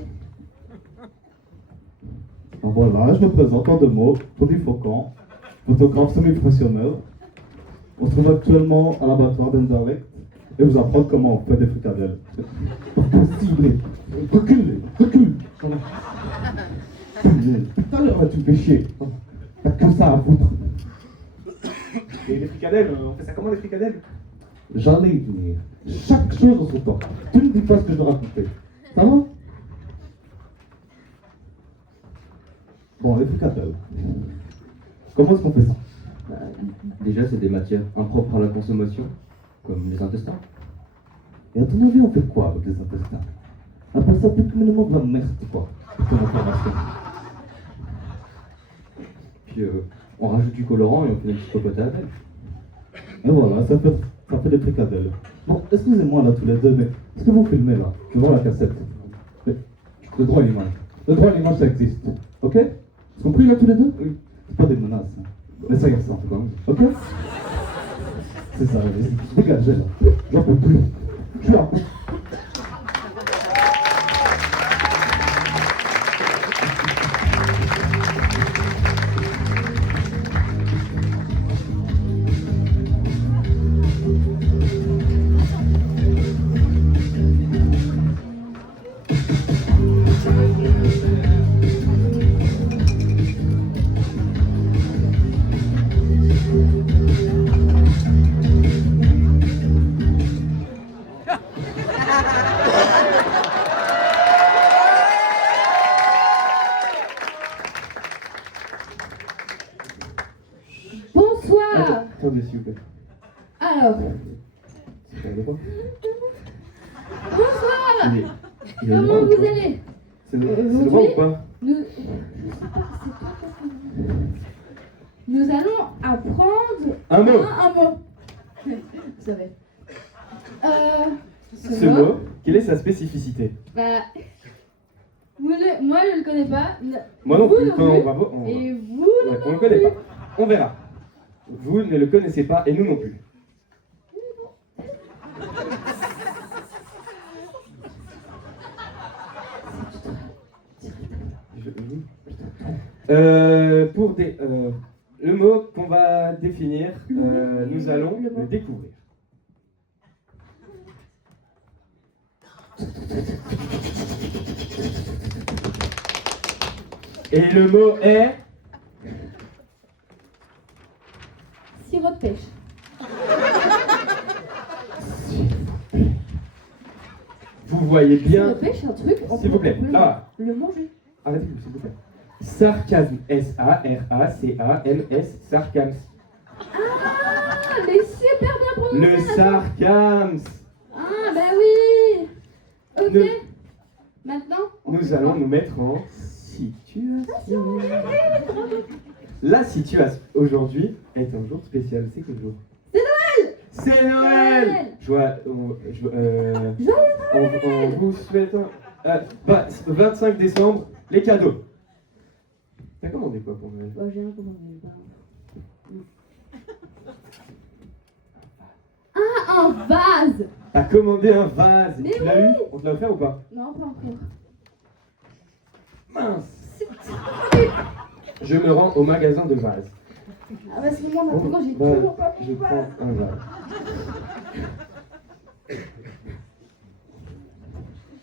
Donc voilà, je me présente en 2 mots. Tony Faucan, photographe semi-professionnel. On se trouve actuellement à l'abattoir d'Enderlecht et vous apprendre comment on fait des fricadelles. Pas possible. Recule. Tout à l'heure, tu me fais chier. T'as que ça à foutre. Et les fricadelles, on fait ça comment les fricadelles? J'allais y venir. Chaque chose en son temps. Tu ne dis pas ce que je dois raconter. Ça va? Bon, les fricadelles. Comment est-ce qu'on fait ça? Bah, déjà, c'est des matières impropres à la consommation, comme les intestins. Et à ton avis, on fait quoi avec les intestins? On appelle ça plus communément de la merde, quoi. Pour ton information. Puis, on rajoute du colorant et on fait une petite popote avec. Et voilà, ça fait des fricadelles. Bon, excusez-moi là tous les deux, mais est-ce que vous filmez là? Je vois la cassette. Le droit à l'image. Le droit à l'image, ça existe. Ok? Vous compris là tous les deux? Oui. C'est pas des menaces. Hein. Mais ça y est, ça. Ok? C'est ça, dégagez là. J'en peux plus. Je suis là. Bonsoir. Attendez, s'il vous plaît. Alors, C'est pas bonsoir. Il y a le droit Comment ou vous pas? allez? C'est le droit ou pas? Nous allons apprendre Un mot. un mot. Vous savez. Ce mot, quelle est sa spécificité? Bah, moi je le connais pas. Moi non Vous plus, non quand on plus. va voir, Et vous ouais, on non le connaît plus. pas. On verra. Vous ne le connaissez pas et nous non plus. Le mot qu'on va définir, nous allons le découvrir. Et le mot est... Sirop de pêche. Vous voyez Sirop bien... de pêche, c'est un truc. S'il vous plaît, là. Le manger. Arrêtez-vous, s'il vous plaît. Sarcasme, S-A-R-A-C-A-M-S, sarcasme. Ah, mais super bien prononcé. Le sarcasme. Ah, bah oui. Ok. Nous- Maintenant, Nous allons nous mettre en situation. La situation aujourd'hui est un jour spécial. C'est quel jour? C'est Noël. C'est Noël. On vous souhaite 25 décembre, les cadeaux. T'as commandé quoi pour Noël? Bah, j'ai rien commandé. Ah, un vase. T'as commandé un vase. Mais Tu l'as eu? On te l'a offert ou pas? Non, pas encore. Mince. Je me rends au magasin de vases. Ah bah, c'est le moment maintenant, j'ai Bah, toujours pas je pris prends un vase.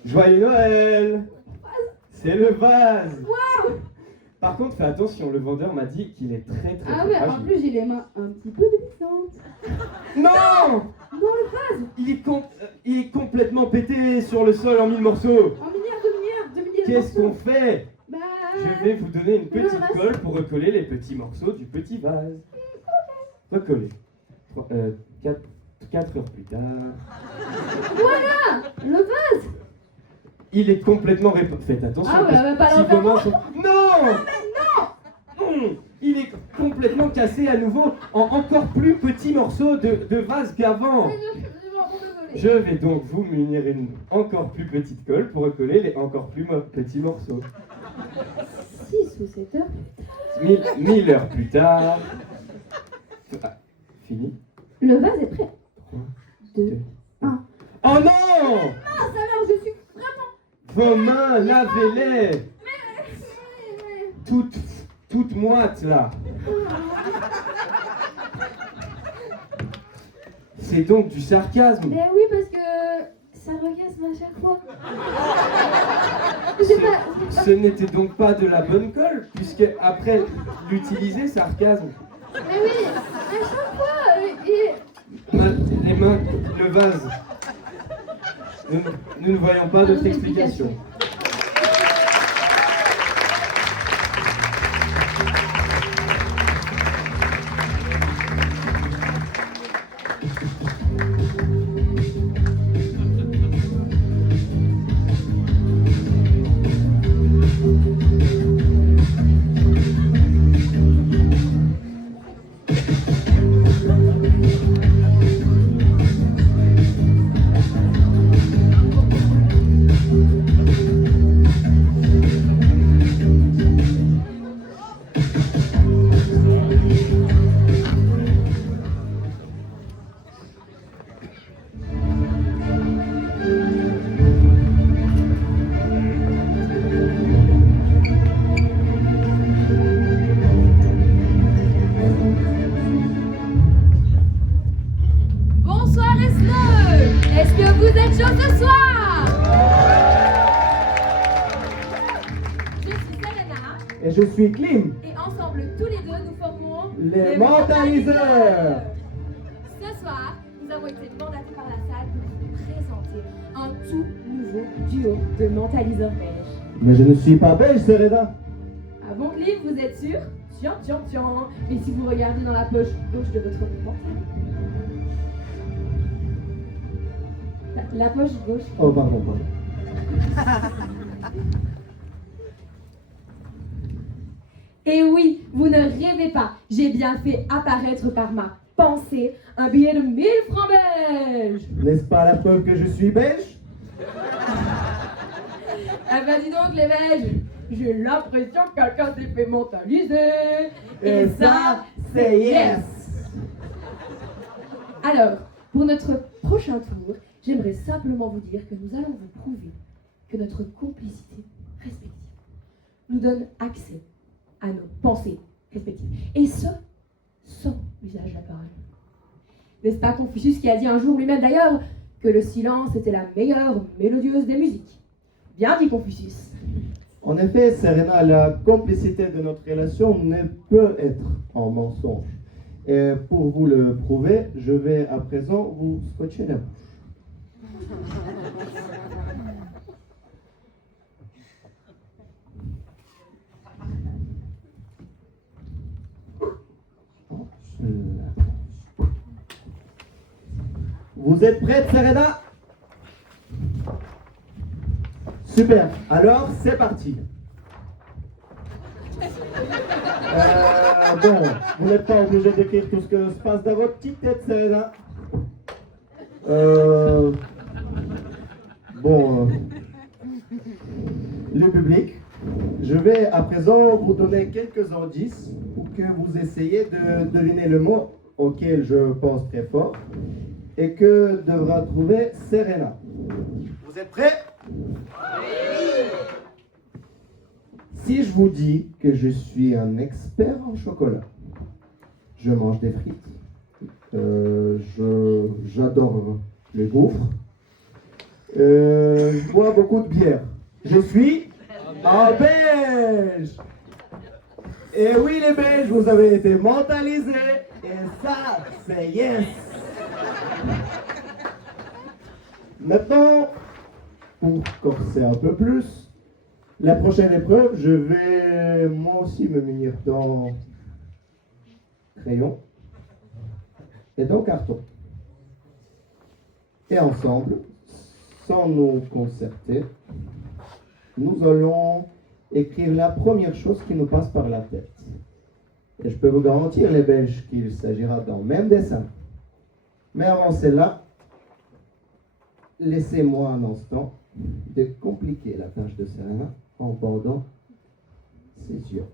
Joyeux Noël! C'est le vase! Waouh! Par contre, fais attention, le vendeur m'a dit qu'il est très Ah très ouais, en fragile. plus j'ai les mains un petit peu glissantes. Non! Dans le vase! Il est complètement pété sur le sol en 1000 morceaux. En milliards de milliers de Qu'est-ce morceaux. qu'on fait? Bah... Je vais vous donner une petite reste. colle pour recoller les petits morceaux du petit vase. Recoller. 4 heures plus tard. Voilà! Le vase! Il est complètement réparé. Faites attention. Ah ouais, parce on va pas que le si refaire vos mains pour sont- Non! Il est complètement cassé à nouveau en encore plus petits morceaux de vase qu'avant. Je vais donc vous munir une encore plus petite colle pour recoller les encore plus petits morceaux. 6 ou 7 heures. 1000 heures plus tard. Ah, fini. Le vase est prêt. 2, 1. Oh non! Ah, ça alors, je suis vraiment... Vos mains, lavez-les! Toutes moites là. C'est donc du sarcasme. Mais oui, parce que ça recasse à chaque fois. J'ai pas... Ce n'était donc pas de la bonne colle, puisque après l'utiliser, sarcasme. Mais oui, à chaque fois, Les mains, le vase. Nous ne voyons pas d'autre explication. Bonsoir Esneux. Est-ce que vous êtes chaud ce soir? Je suis Selena Et je suis Klim, et ensemble tous les deux nous formons les mentaliseurs. Ce soir, nous avons été mandatés par la salle pour vous présenter un tout nouveau duo de mentaliseurs belges. Mais je ne suis pas belge, Serena. Ah bon, Cliff, vous êtes sûr? Tiens, tiens, tiens. Et si vous regardez dans la poche gauche de votre portable? La poche gauche. Oh, pardon, pardon. Et oui, vous ne rêvez pas, j'ai bien fait apparaître par ma pensée un billet de 1000 francs belges. N'est-ce pas la preuve que je suis belge? Ah bah dis donc les Belges, j'ai l'impression que quelqu'un s'est fait mentaliser. Et ça, c'est yes. Alors, pour notre prochain tour, j'aimerais simplement vous dire que nous allons vous prouver que notre complicité respective nous donne accès à nos pensées respectives. Et ce, sans usage de la parole. N'est-ce pas Confucius qui a dit un jour lui-même d'ailleurs que le silence était la meilleure mélodieuse des musiques? Bien dit Confucius. En effet, Serena, la complicité de notre relation ne peut être en mensonge. Et pour vous le prouver, je vais à présent vous scotcher la bouche. Vous êtes prête, Serena? Super, alors c'est parti. Bon, vous n'êtes pas obligé d'écrire tout ce que se passe dans votre petite tête, Serena. Le public, je vais à présent vous donner quelques indices pour que vous essayiez de deviner le mot auquel je pense très fort et que devra trouver Serena. Vous êtes prêts? Si je vous dis que je suis un expert en chocolat, je mange des frites, j'adore les gaufres, je bois beaucoup de bière, je suis un Belge. Et oui les Belges, vous avez été mentalisés, et ça, c'est yes. Maintenant, pour corser un peu plus, la prochaine épreuve, je vais moi aussi me munir dans crayon et dans carton. Et ensemble, sans nous concerter, nous allons écrire la première chose qui nous passe par la tête. Et je peux vous garantir, les Belges, qu'il s'agira d'un même dessin. Mais avant cela, laissez-moi un instant de compliquer la tâche de Serena en bordant ses yeux.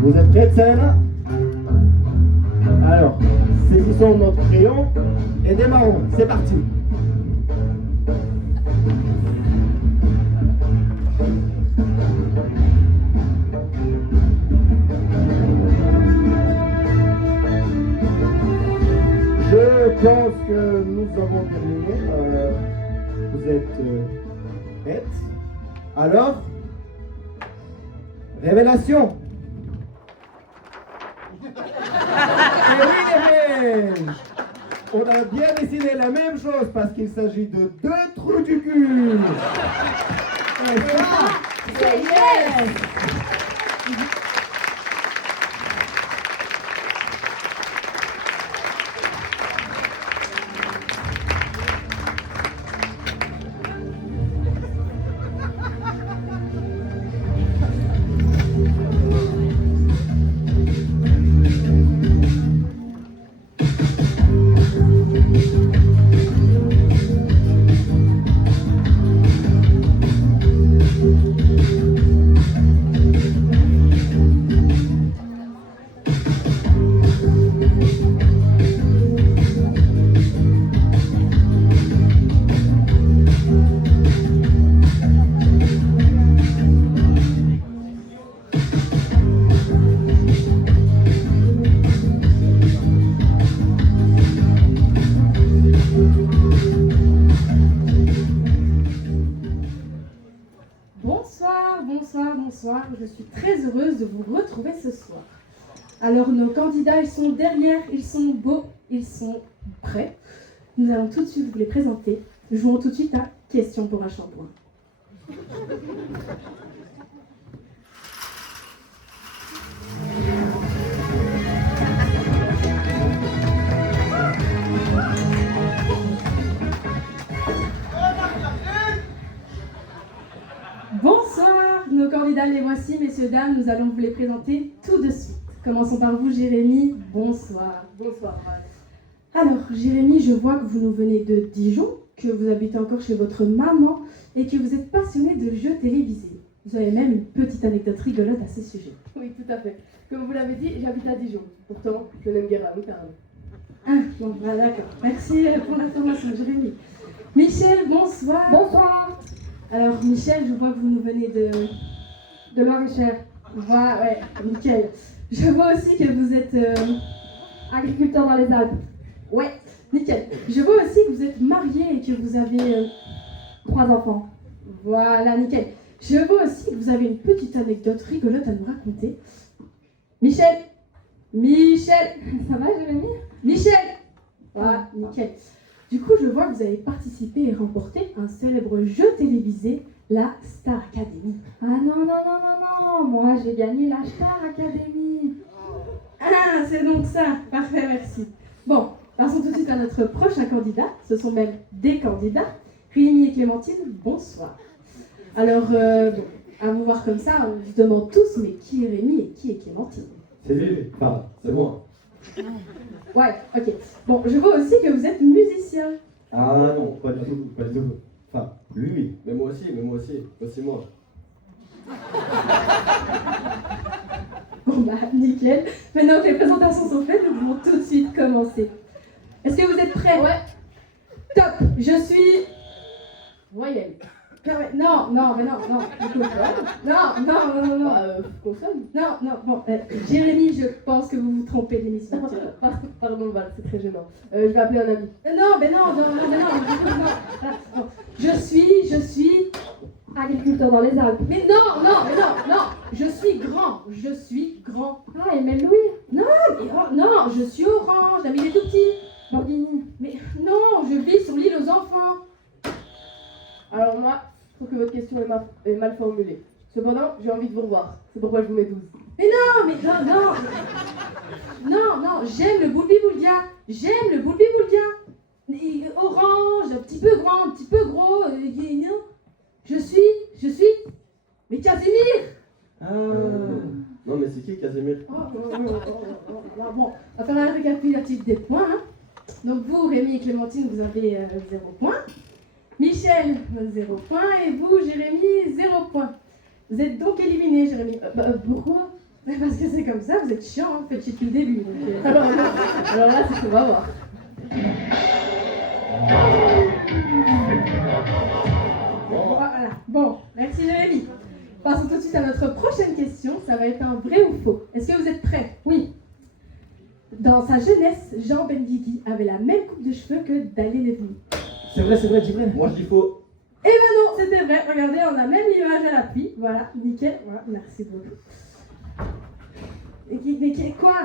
Vous êtes prêts, Serena? Alors, saisissons notre crayon et démarrons. C'est parti. Je pense que nous avons terminé. Vous êtes prêtes? Alors, révélation. Et oui les Belges, on a bien décidé la même chose parce qu'il s'agit de 2 trous du cul. Et ça, c'est yes. Bonsoir, je suis très heureuse de vous retrouver ce soir. Alors nos candidats, ils sont derrière, ils sont beaux, ils sont prêts. Nous allons tout de suite vous les présenter. Jouons tout de suite à Question pour un shampoing. Bonsoir, nos candidats les voici, messieurs, dames, nous allons vous les présenter tout de suite. Commençons par vous, Jérémy. Bonsoir. Bonsoir. Alors, Jérémy, je vois que vous nous venez de Dijon, que vous habitez encore chez votre maman et que vous êtes passionné de jeux télévisés. Vous avez même une petite anecdote rigolote à ce sujet. Oui, tout à fait. Comme vous l'avez dit, j'habite à Dijon. Pourtant, je n'aime guère la moutarde. Ah, bon, bah, d'accord. Merci pour l'information, Jérémy. Michel, bonsoir. Bonsoir. Alors, Michel, je vois que vous nous venez de Loir-et-Cher. Voilà, ouais, nickel. Je vois aussi que vous êtes Agriculteur dans les Alpes. Ouais, nickel. Je vois aussi que vous êtes marié et que vous avez 3 enfants. Voilà, nickel. Je vois aussi que vous avez une petite anecdote rigolote à nous raconter. Michel. Ça va, Jérémy? Michel. Voilà, nickel. Du coup, je vois que vous avez participé et remporté un célèbre jeu télévisé, la Star Academy. Ah non, moi j'ai gagné la Star Academy. Ah, c'est donc ça. Parfait, merci. Bon, passons tout de suite à notre prochain candidat. Ce sont même des candidats. Rémi et Clémentine, bonsoir. Alors, bon, à vous voir comme ça, on se demande tous, mais qui est Rémi et qui est Clémentine? C'est lui. Enfin, c'est moi. Ouais, ok. Bon, je vois aussi que vous êtes musicien. Ah non, pas du tout, pas du tout. Enfin, lui. Mais moi aussi, aussi moi. Bon bah, nickel. Maintenant que les présentations sont faites, nous allons tout de suite commencer. Est-ce que vous êtes prêts? Ouais. Top. Je suis... Voyelle. Non, mais non. Non. Consonne. Non, bon. Jérémy, je pense que vous vous trompez d'émission. Pardon, Val, c'est très gênant. Je vais appeler un ami. Non. Bon. Je suis Agriculteur dans les Alpes. Mais non. Je suis grand. Ah, Emile Louis. Non, je suis orange, l'ami des tout petits. Borghini. Mais non, je vis sur l'île aux enfants. Alors moi, je trouve que votre question est mal formulée. Cependant, j'ai envie de vous revoir. C'est pourquoi je vous mets 12. Mais non, j'aime le boulbi-boulga. Orange, un petit peu grand, un petit peu gros. Non. Je suis... Mais Casimir. Non, mais c'est qui Casimir? Bon, on va faire un récapitulatif des points. Hein. Donc vous, Rémi et Clémentine, vous avez 0 point. Michel, 0 point. Et vous, Jérémy, 0 point. Vous êtes donc éliminé, Jérémy. Pourquoi? Parce que c'est comme ça, vous êtes chiant, hein, faites chier depuis le début. Donc, Alors là, c'est ce qu'on va voir. Voilà. Bon, merci Jérémy. Passons tout de suite à notre prochaine question. Ça va être un vrai ou faux. Est-ce que vous êtes prêts? Oui. Dans sa jeunesse, Jean Benguigui avait la même coupe de cheveux que Dali Levni. C'est vrai, dis vrai. Moi, je dis faux. Eh ben non, c'était vrai. Regardez, on a même l'image à l'appui. Voilà, nickel. Voilà, merci beaucoup. Et quoi?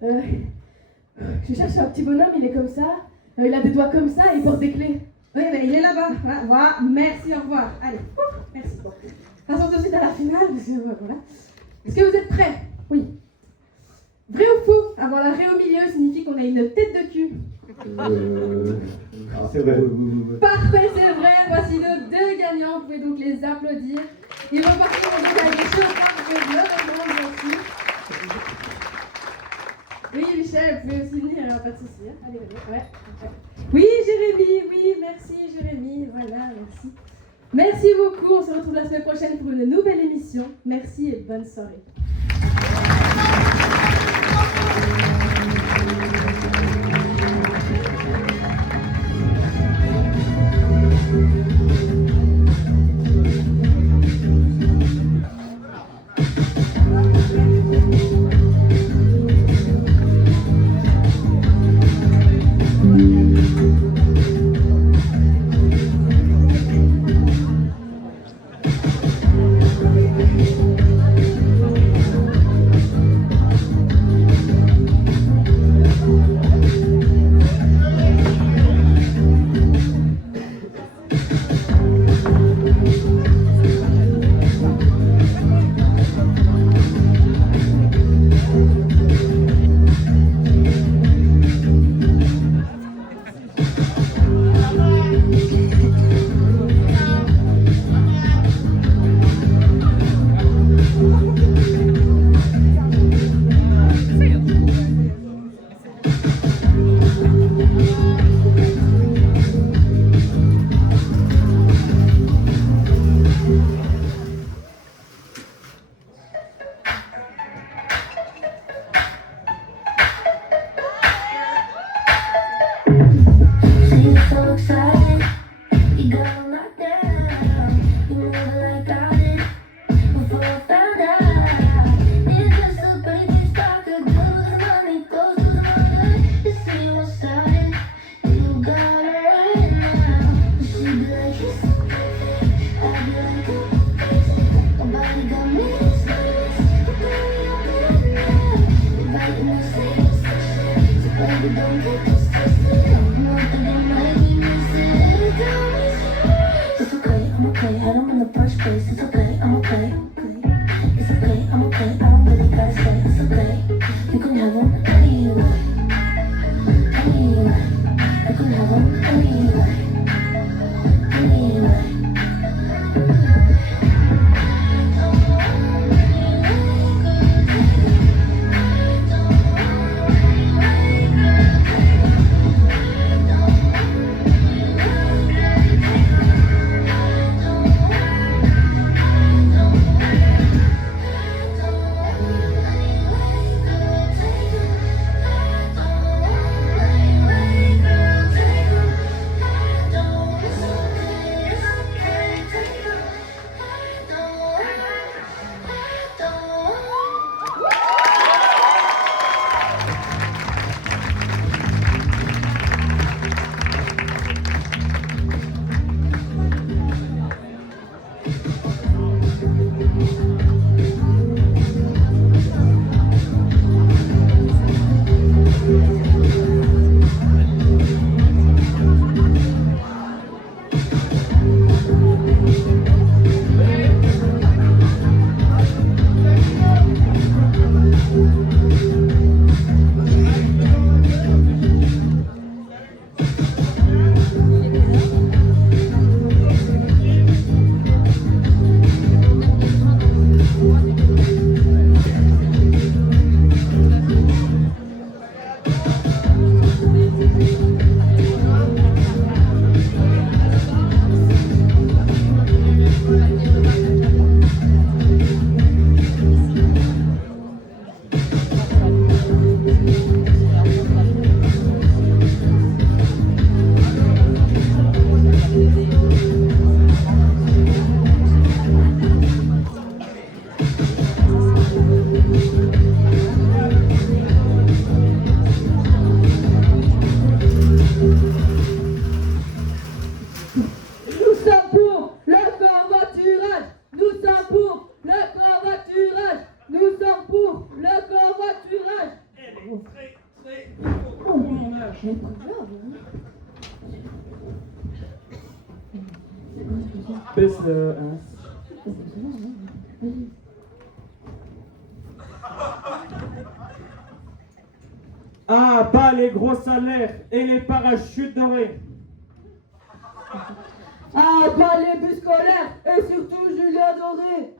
Je cherche un petit bonhomme, il est comme ça. Il a des doigts comme ça et il porte des clés. Oui, mais il est là-bas. Voilà, merci, au revoir. Allez, merci. Bon. Passons tout de suite à la finale. Parce que, voilà. Est-ce que vous êtes prêts? Oui. Vrai ou faux? Avoir la raie au milieu signifie qu'on a une tête de cul. C'est vrai. Parfait, c'est vrai. Voici nos 2 gagnants. Vous pouvez donc les applaudir. Ils vont partir en médaille chauffards. Vous pouvez le rejoindre, bien sûr. Oui, Michel, vous pouvez aussi venir, hein, pas de souci. Hein. Allez, ouais. Oui, Jérémy, oui, merci Jérémy. Voilà, merci. Merci beaucoup. On se retrouve la semaine prochaine pour une nouvelle émission. Merci et bonne soirée. Nous sommes pour le covoiturage. Nous sommes pour le covoiturage. Nous sommes pour le covoiturage. Elle est très, très pour mon âge. Baisse le 1. Ah, bas les gros salaires et les parachutes dorés. Ah, bas les bus scolaires et surtout Julien Doré.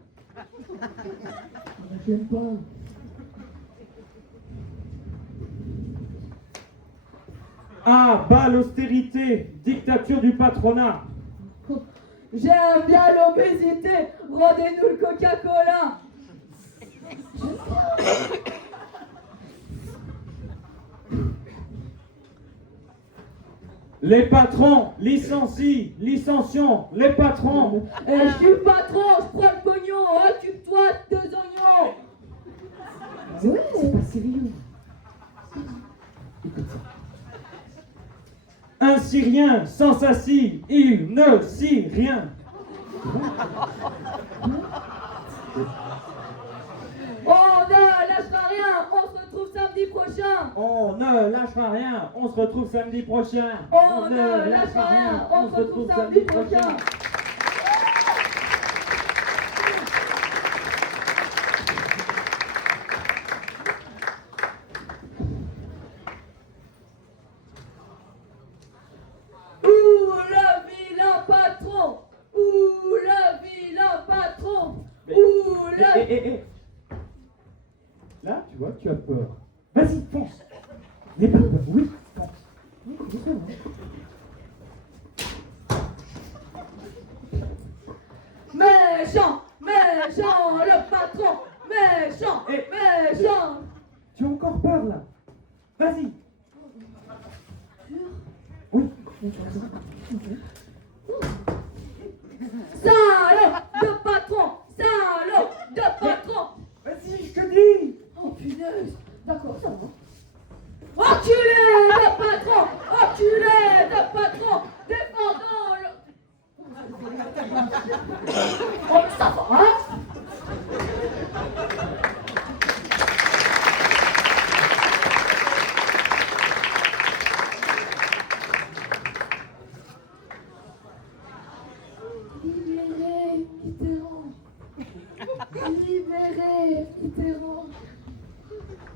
J'aime pas. Ah, bas l'austérité, dictature du patronat. J'aime bien l'obésité. Rendez-nous le Coca-Cola. Les patrons licencient, licencions les patrons. Et je suis patron, je prends le pognon. Occupe-toi de tes oignons. Ouais, c'est pas sérieux. Un Syrien sans sa scie, il ne scie rien. On ne lâchera rien. On se retrouve samedi prochain. On ne lâchera rien, on se retrouve samedi prochain. On ne lâchera rien. On se retrouve samedi prochain. Ouh le vilain patron. Ouh le vilain patron. Ouh le... Là, tu vois, tu as peur. Vas-y, fonce. N'aie pas peur, oui, fonce. Méchant, méchant, le patron. Méchant, méchant. Tu as encore peur, là. Vas-y. Oui. Salaud de patron. Salaud de patron. Vas-y, je te dis. Oh punaise. D'accord, ça va. Enculé de patron. Enculé de patron. Défendant le... Oh mais ça va, hein? Libérez Mitterrand. Libérez Mitterrand.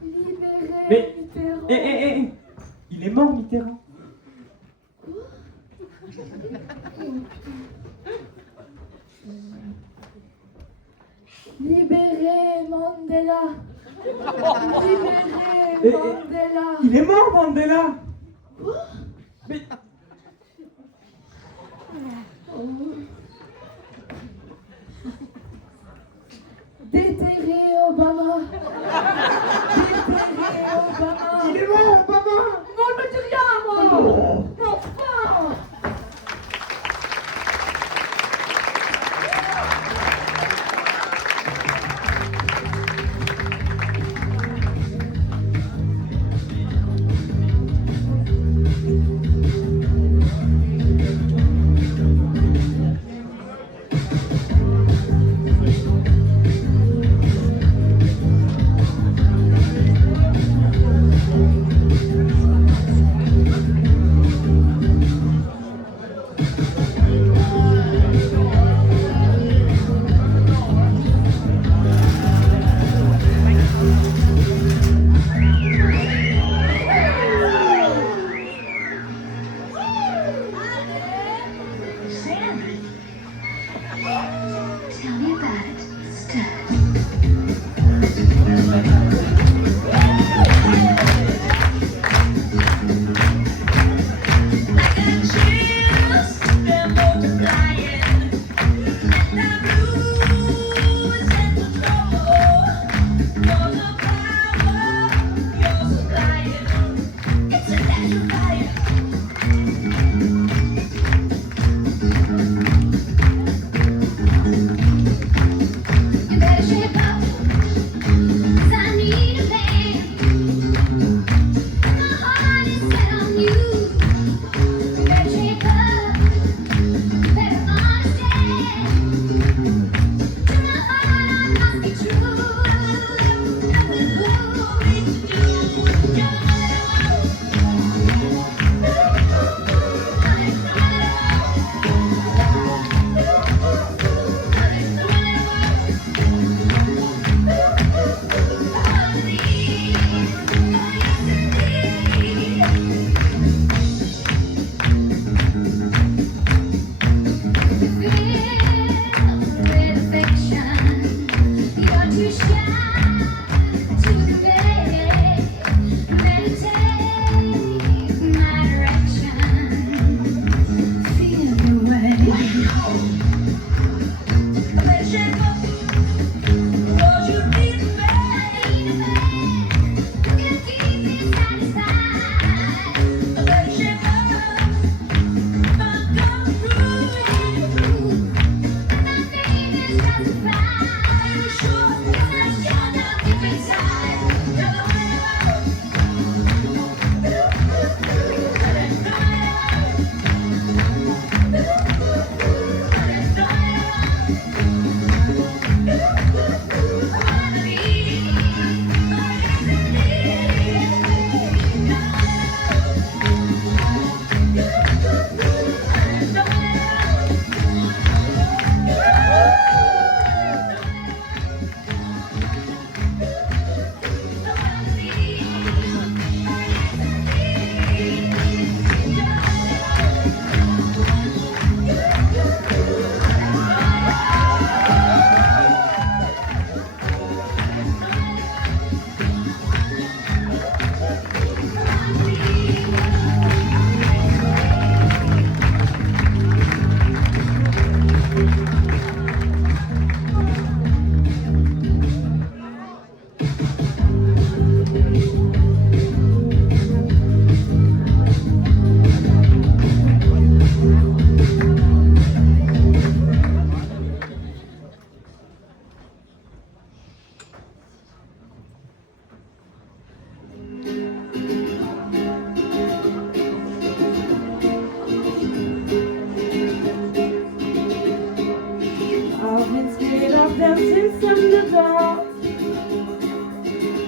Libérez Mais, Mitterrand. il est mort, Mitterrand. Libérez Mandela. Libérez Mandela. Il est mort, Mandela. Mais... Déterrez Obama. Déterrez Obama. Il est mort, Obama. Non, je me dis rien, moi. Enfin.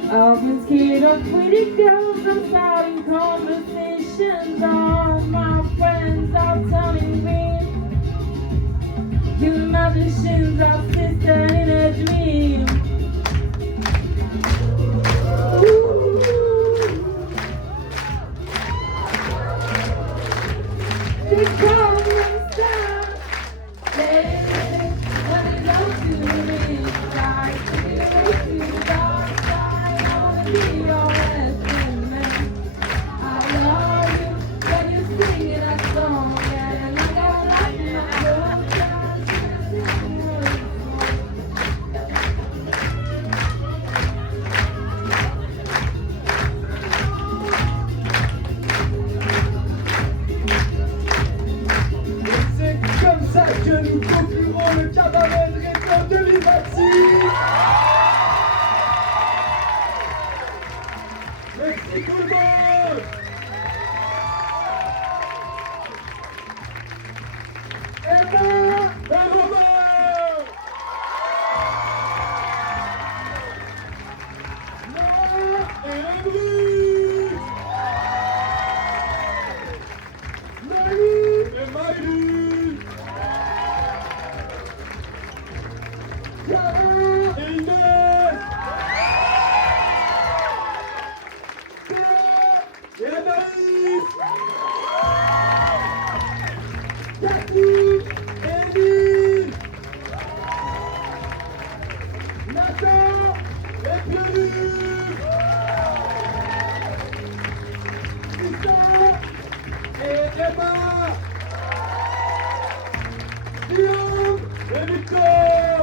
I've been scared of pretty girls and starting conversations. All my friends are telling me you're my visions of sister in a dream. Ooh. They call me a star. They wanna go to the inside, go to the dark side. I wanna be your best man. I love you when you sing that song, and I gotta like my whole time. C'est comme ça que nous conclurons le cabaret de Rétro 2026. Merci tout le monde. Emma et Robert. Noah et Henry. Marie et Marie. Clara et Inès. Théa et Anaïs. Cathy et Émile. Nathan et Pierre-Luc. Tristan et Emma. Guillaume et Victor.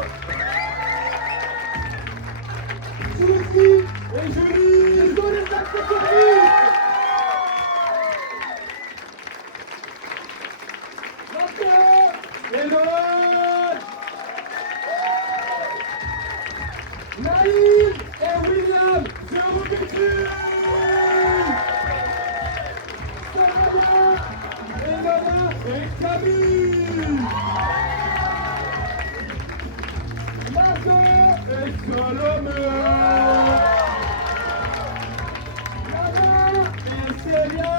Sophie et Julie. Ils sont les accessoristes. Martin et Noël. Naïm et William. Je remercie. Sarah et Nana et Camille. Margot et Salomé. Nana et Célia.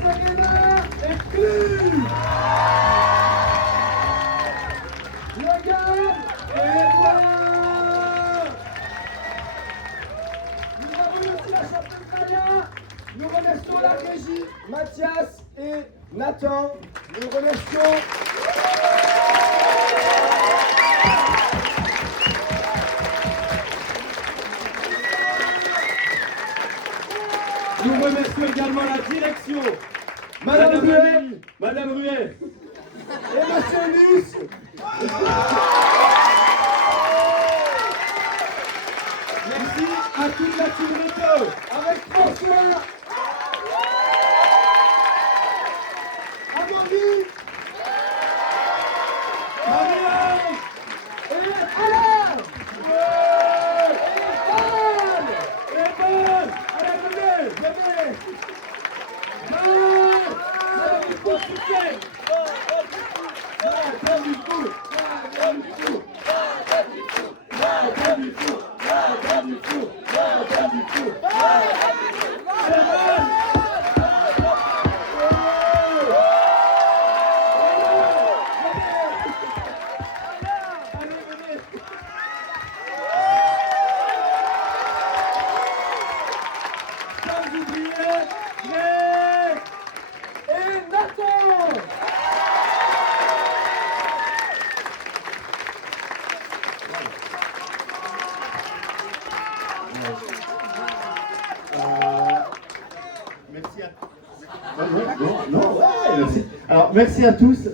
Serena et Clou. Logan et Edouard. Nous avons aussi la championne Maya. Nous remercions la régie, Mathias et Nathan. Nous remercions. Nous remercions également la direction. Madame Ruet, Madame Ruet et Monsieur Luce. Merci à toute la team Rétro avec François, Amandine, Marianne et Alain. Et Paul. Allez, venez, venez. Madame du coup, soutien. Madame du coup, Madame du coup, Madame du coup, Madame du coup, Madame du coup, Madame du coup, et Nathan. Merci à merci. Alors, merci à tous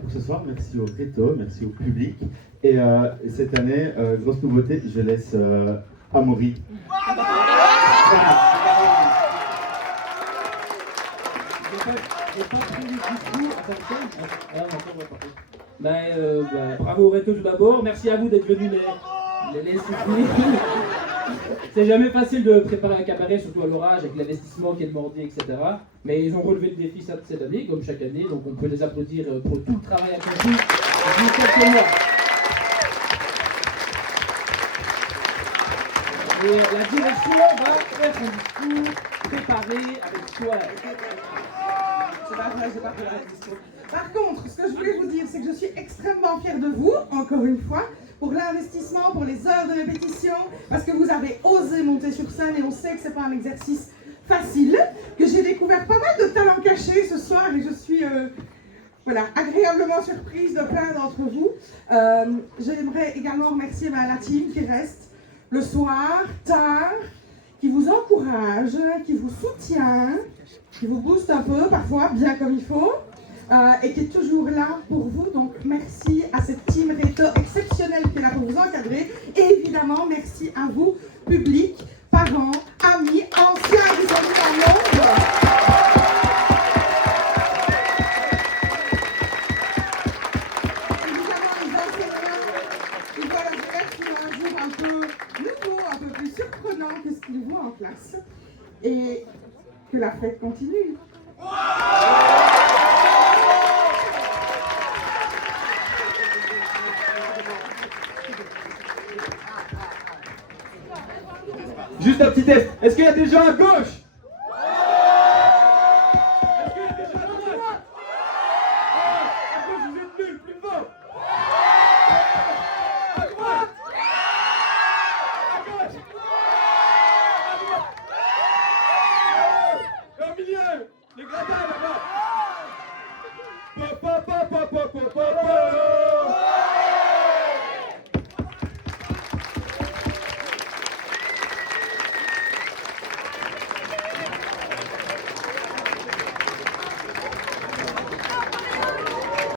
pour ce soir. Merci au Rétro, merci au public. Et cette année, grosse nouveauté, je laisse Amaury. Bravo au Rétro tout d'abord. Merci à vous d'être venus les soutenir. C'est jamais facile de préparer un cabaret, surtout à l'orage, avec l'investissement qui est demandé, etc. Mais ils ont relevé le défi cette année, comme chaque année, donc on peut les applaudir pour tout le travail accompli depuis quelques mois. Et la direction va faire son discours préparé avec soin. C'est pas vrai, j'ai pas fait la répétition. Par contre, ce que je voulais vous dire, c'est que je suis extrêmement fière de vous, encore une fois, pour l'investissement, pour les heures de répétition, parce que vous avez osé monter sur scène et on sait que c'est pas un exercice facile, que j'ai découvert pas mal de talents cachés ce soir et je suis voilà, agréablement surprise de plein d'entre vous. J'aimerais également remercier la team qui reste le soir, tard, qui vous encourage, qui vous soutient, qui vous booste un peu, parfois bien comme il faut, et qui est toujours là pour vous. Donc merci à cette team Reto exceptionnelle qui est là pour vous encadrer. Et évidemment, merci à vous, public, parents, amis, anciens qui sont venus dans le monde. Évidemment, les enseignants, ils doivent être un jour un peu nouveau, un peu plus surprenant que ce qu'ils voient en classe. Et que la fête continue. Juste un petit test. Est-ce qu'il y a des gens à gauche?